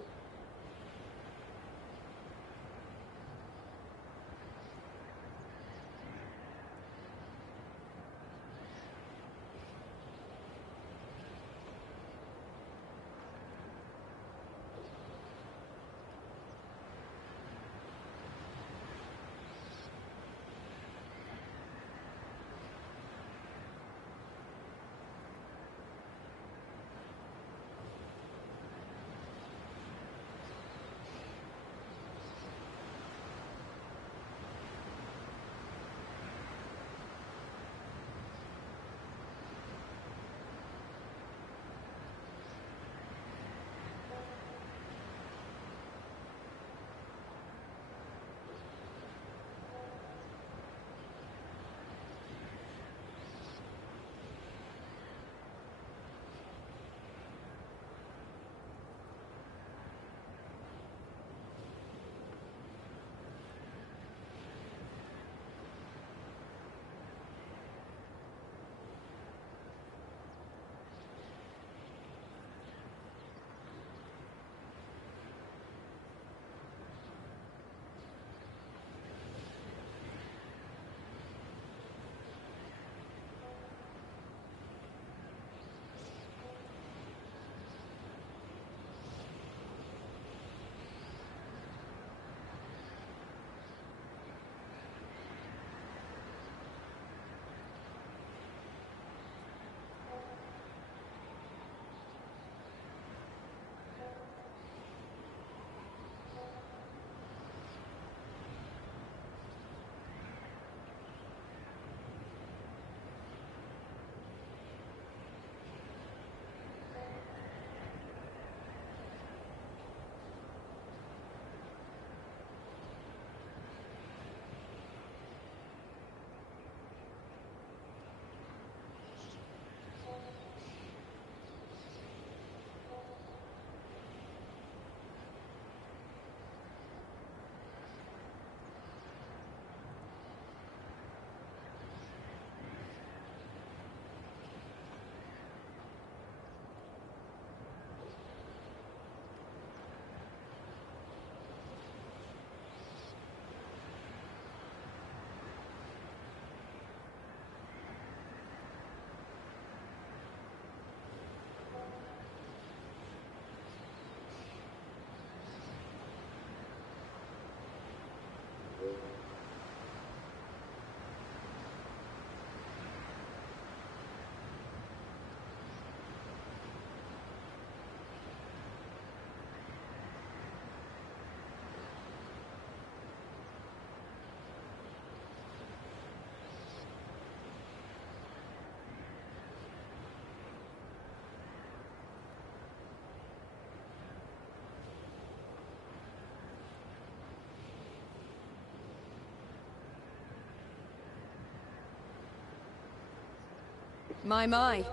My.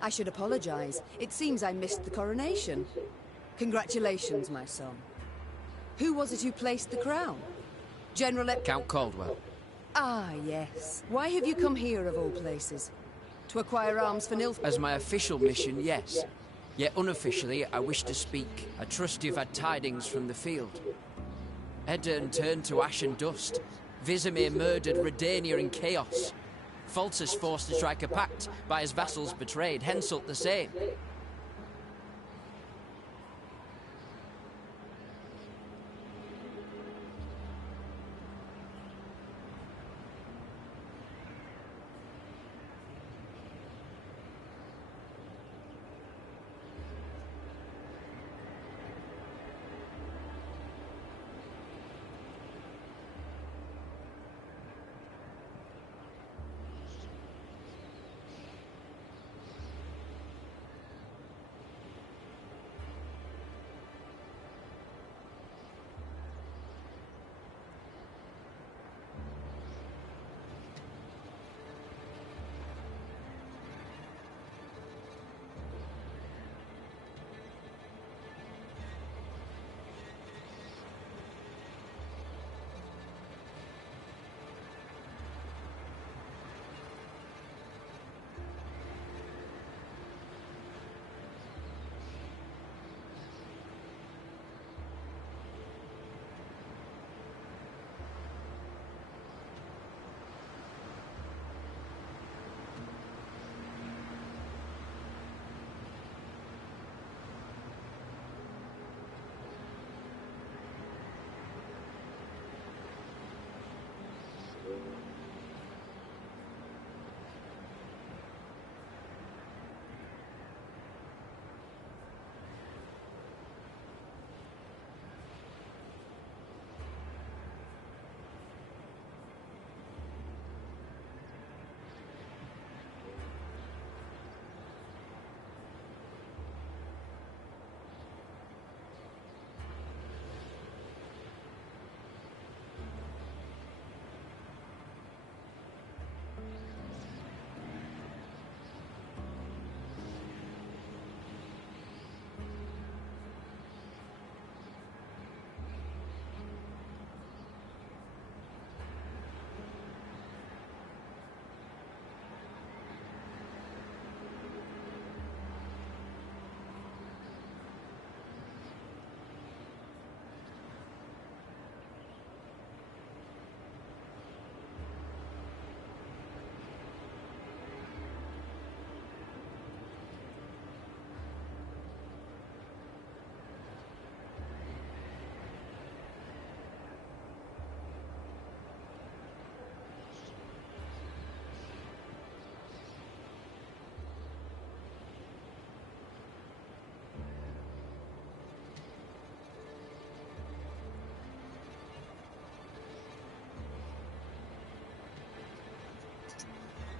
I should apologize. It seems I missed the coronation. Congratulations, my son. Who was it who placed the crown? General Count Caldwell. Ah, yes. Why have you come here, of all places? To acquire arms for Nilf... As my official mission, yes. Yet unofficially, I wish to speak. I trust you've had tidings from the field. Edirn turned to ash and dust. Vizimir murdered Redania in chaos. Faltus forced to strike a pact by his vassals betrayed, Henselt the same.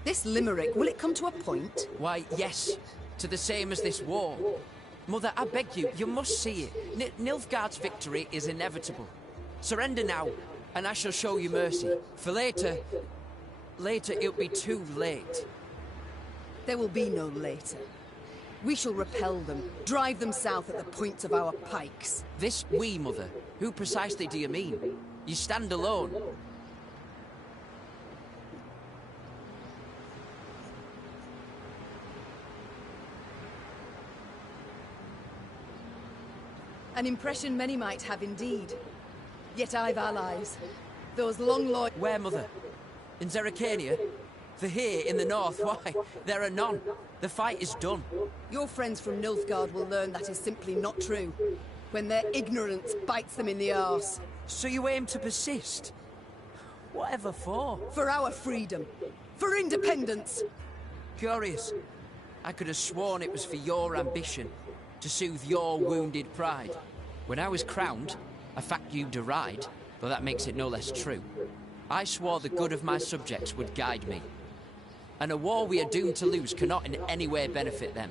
This limerick, will it come to a point? Why, yes. To the same as this war. Mother, I beg you, you must see it. Nilfgaard's victory is inevitable. Surrender now, and I shall show you mercy. For later it'll be too late. There will be no later. We shall repel them, drive them south at the points of our pikes. This we, Mother? Who precisely do you mean? You stand alone. An impression many might have indeed. Yet I've allies. Those long loyal... Where, Mother? In Zerrikania? For here, in the north, why, there are none. The fight is done. Your friends from Nilfgaard will learn that is simply not true, when their ignorance bites them in the arse. So you aim to persist? Whatever for? For our freedom. For independence. Curious. I could have sworn it was for your ambition, to soothe your wounded pride. When I was crowned, a fact you deride, though that makes it no less true, I swore the good of my subjects would guide me. And a war we are doomed to lose cannot in any way benefit them.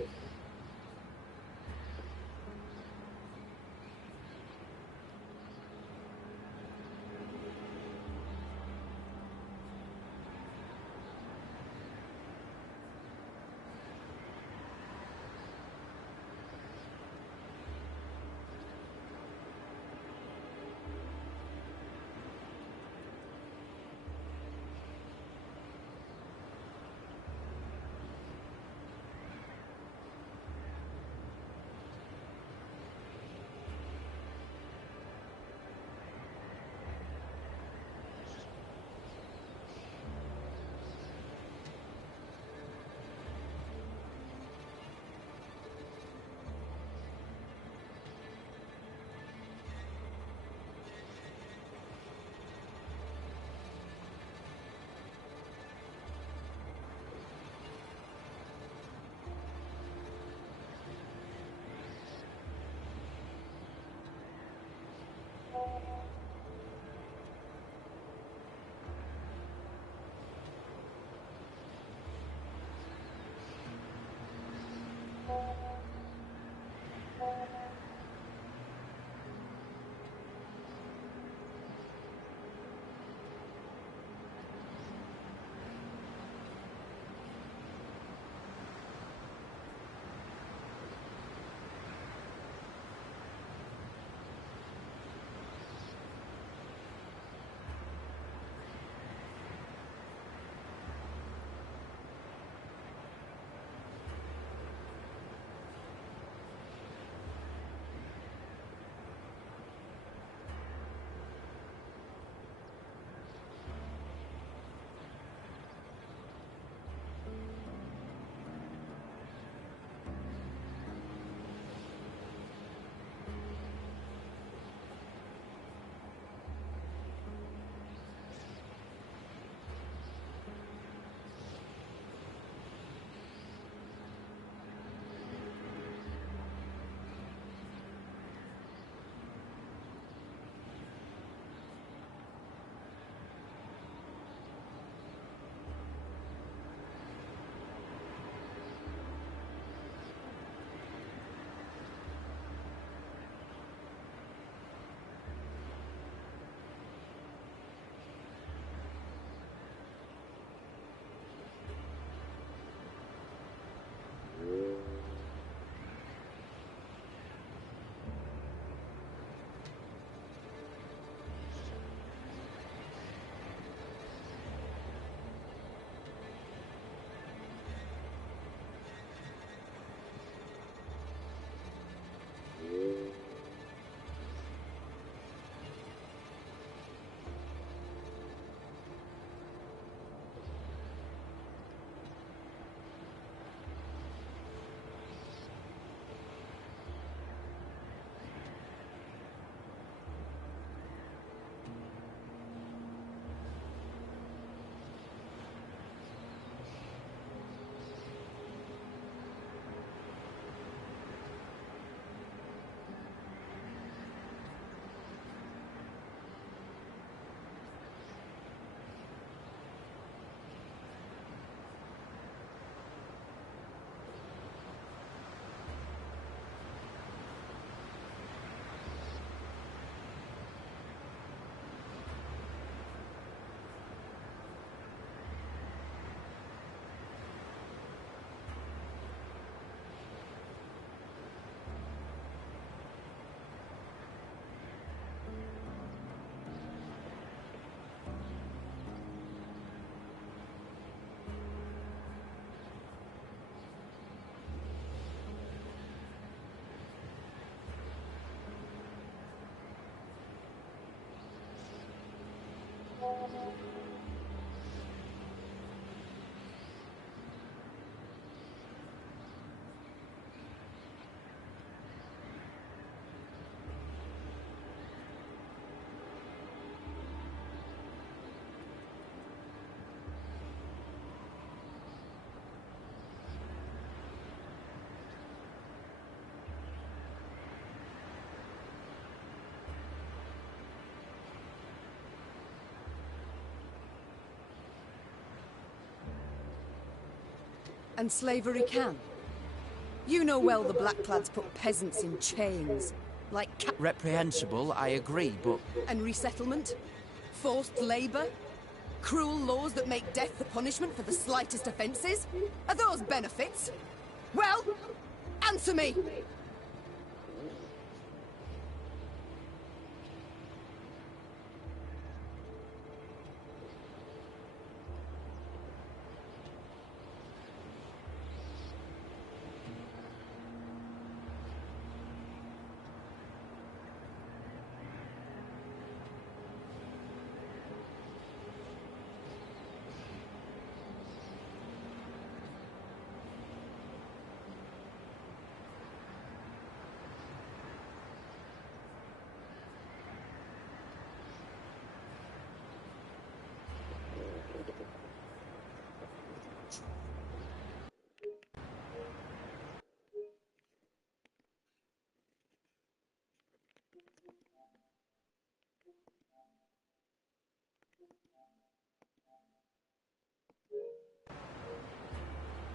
And slavery can. You know well the Blackclads put peasants in chains, like Reprehensible, I agree, but... And resettlement? Forced labor? Cruel laws that make death the punishment for the slightest offenses? Are those benefits? Well, answer me!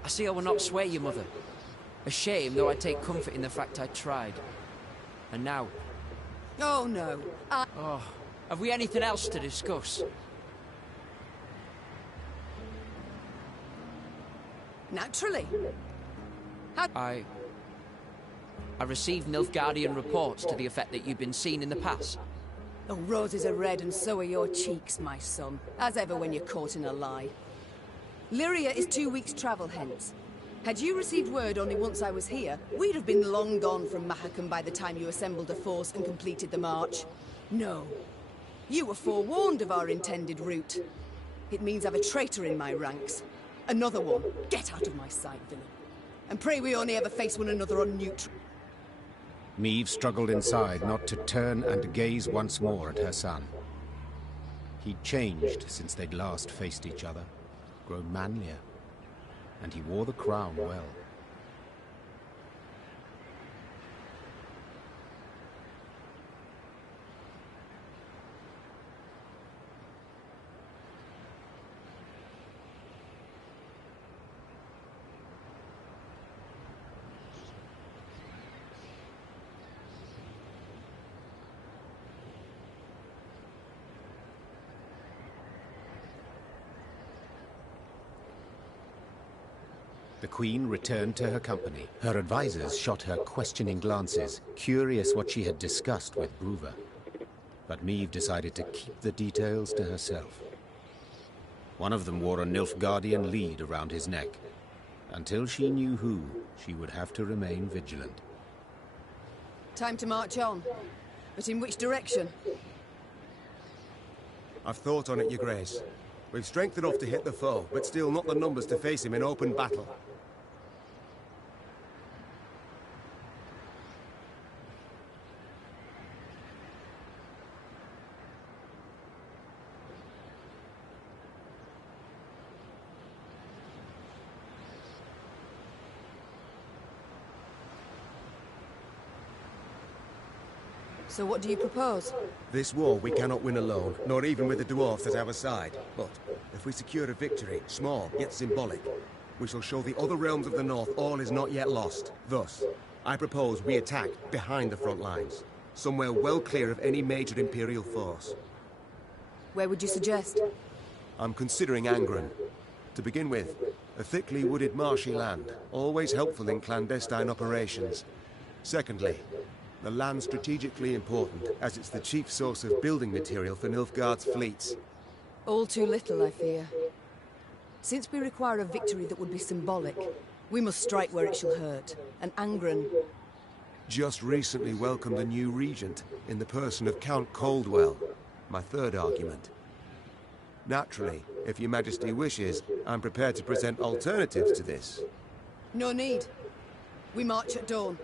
I see I will not sway you, Mother. A shame, though I take comfort in the fact I tried. And now... Oh, no. Oh, have we anything else to discuss? Naturally. I received Nilfgaardian reports to the effect that you've been seen in the pass. Oh, roses are red and so are your cheeks, my son. As ever when you're caught in a lie. Lyria is 2 weeks' travel hence. Had you received word only once I was here, we'd have been long gone from Mahakam by the time you assembled a force and completed the march. No. You were forewarned of our intended route. It means I've a traitor in my ranks. Another one. Get out of my sight, villain. And pray we only ever face one another on neutral. Meve struggled inside not to turn and gaze once more at her son. He'd changed since they'd last faced each other, grown manlier, and he wore the crown well. The Queen returned to her company. Her advisors shot her questioning glances, curious what she had discussed with Bruva. But Meve decided to keep the details to herself. One of them wore a Nilfgaardian lead around his neck. Until she knew who, she would have to remain vigilant. Time to march on. But in which direction? I've thought on it, Your Grace. We've strength enough to hit the foe, but still not the numbers to face him in open battle. So what do you propose? This war we cannot win alone, nor even with the dwarves at our side. But if we secure a victory, small yet symbolic, we shall show the other realms of the north all is not yet lost. Thus, I propose we attack behind the front lines, somewhere well clear of any major Imperial force. Where would you suggest? I'm considering Angren. To begin with, a thickly wooded marshy land, always helpful in clandestine operations. Secondly, the land's strategically important, as it's the chief source of building material for Nilfgaard's fleets. All too little, I fear. Since we require a victory that would be symbolic, we must strike where it shall hurt. And Angren... Just recently welcomed a new regent, in the person of Count Coldwell. My third argument. Naturally, if your majesty wishes, I'm prepared to present alternatives to this. No need. We march at dawn.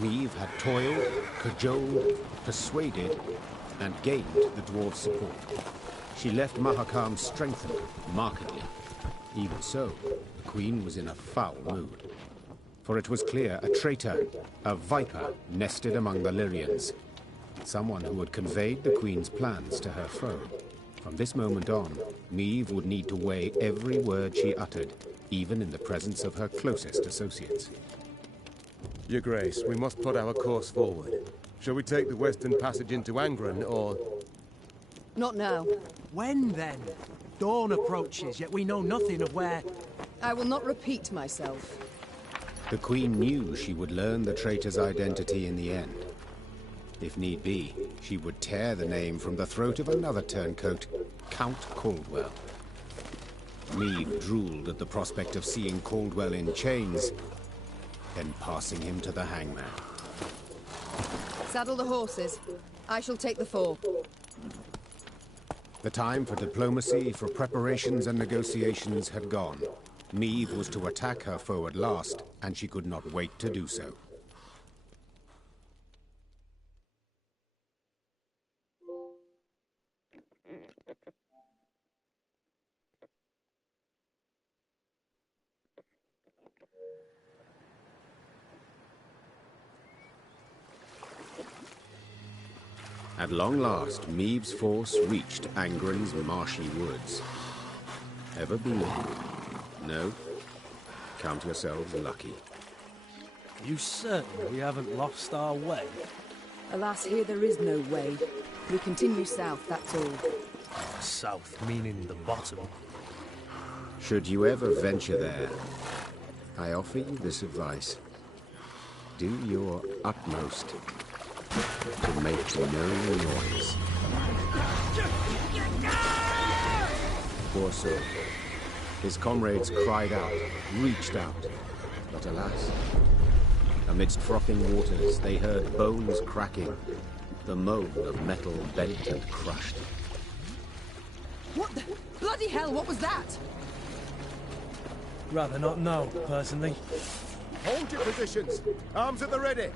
Niamh had toiled, cajoled, persuaded, and gained the dwarves' support. She left Mahakam strengthened, markedly. Even so, the queen was in a foul mood. For it was clear a traitor, a viper, nested among the Lyrians. Someone who had conveyed the queen's plans to her foe. From this moment on, Niamh would need to weigh every word she uttered, even in the presence of her closest associates. Your Grace, we must put our course forward. Shall we take the western passage into Angren, or... Not now. When, then? Dawn approaches, yet we know nothing of where... I will not repeat myself. The queen knew she would learn the traitor's identity in the end. If need be, she would tear the name from the throat of another turncoat, Count Caldwell. Niamh drooled at the prospect of seeing Caldwell in chains, then passing him to the hangman. Saddle the horses. I shall take the fore. The time for diplomacy, for preparations and negotiations had gone. Niamh was to attack her foe at last, and she could not wait to do so. At long last, Niamh's force reached Angren's marshy woods. Ever been? No? Count yourselves lucky. You certain we haven't lost our way? Alas, here there is no way. We continue south, that's all. South, meaning the bottom. Should you ever venture there, I offer you this advice. Do your utmost to make no noise. Poor soul. His comrades cried out, reached out, but alas, amidst frothing waters they heard bones cracking, the moan of metal bent and crushed. What the bloody hell, what was that? Rather not know, personally. Hold your positions! Arms at the ready!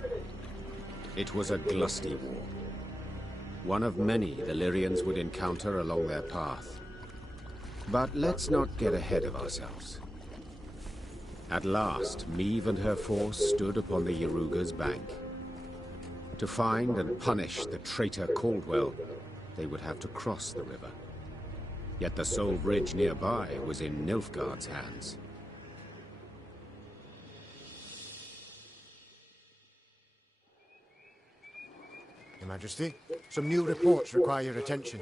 It was a glusty war. One of many the Lyrians would encounter along their path. But let's not get ahead of ourselves. At last, Niamh and her force stood upon the Yaruga's bank. To find and punish the traitor Caldwell, they would have to cross the river. Yet the sole bridge nearby was in Nilfgaard's hands. Your Majesty, some new reports require your attention.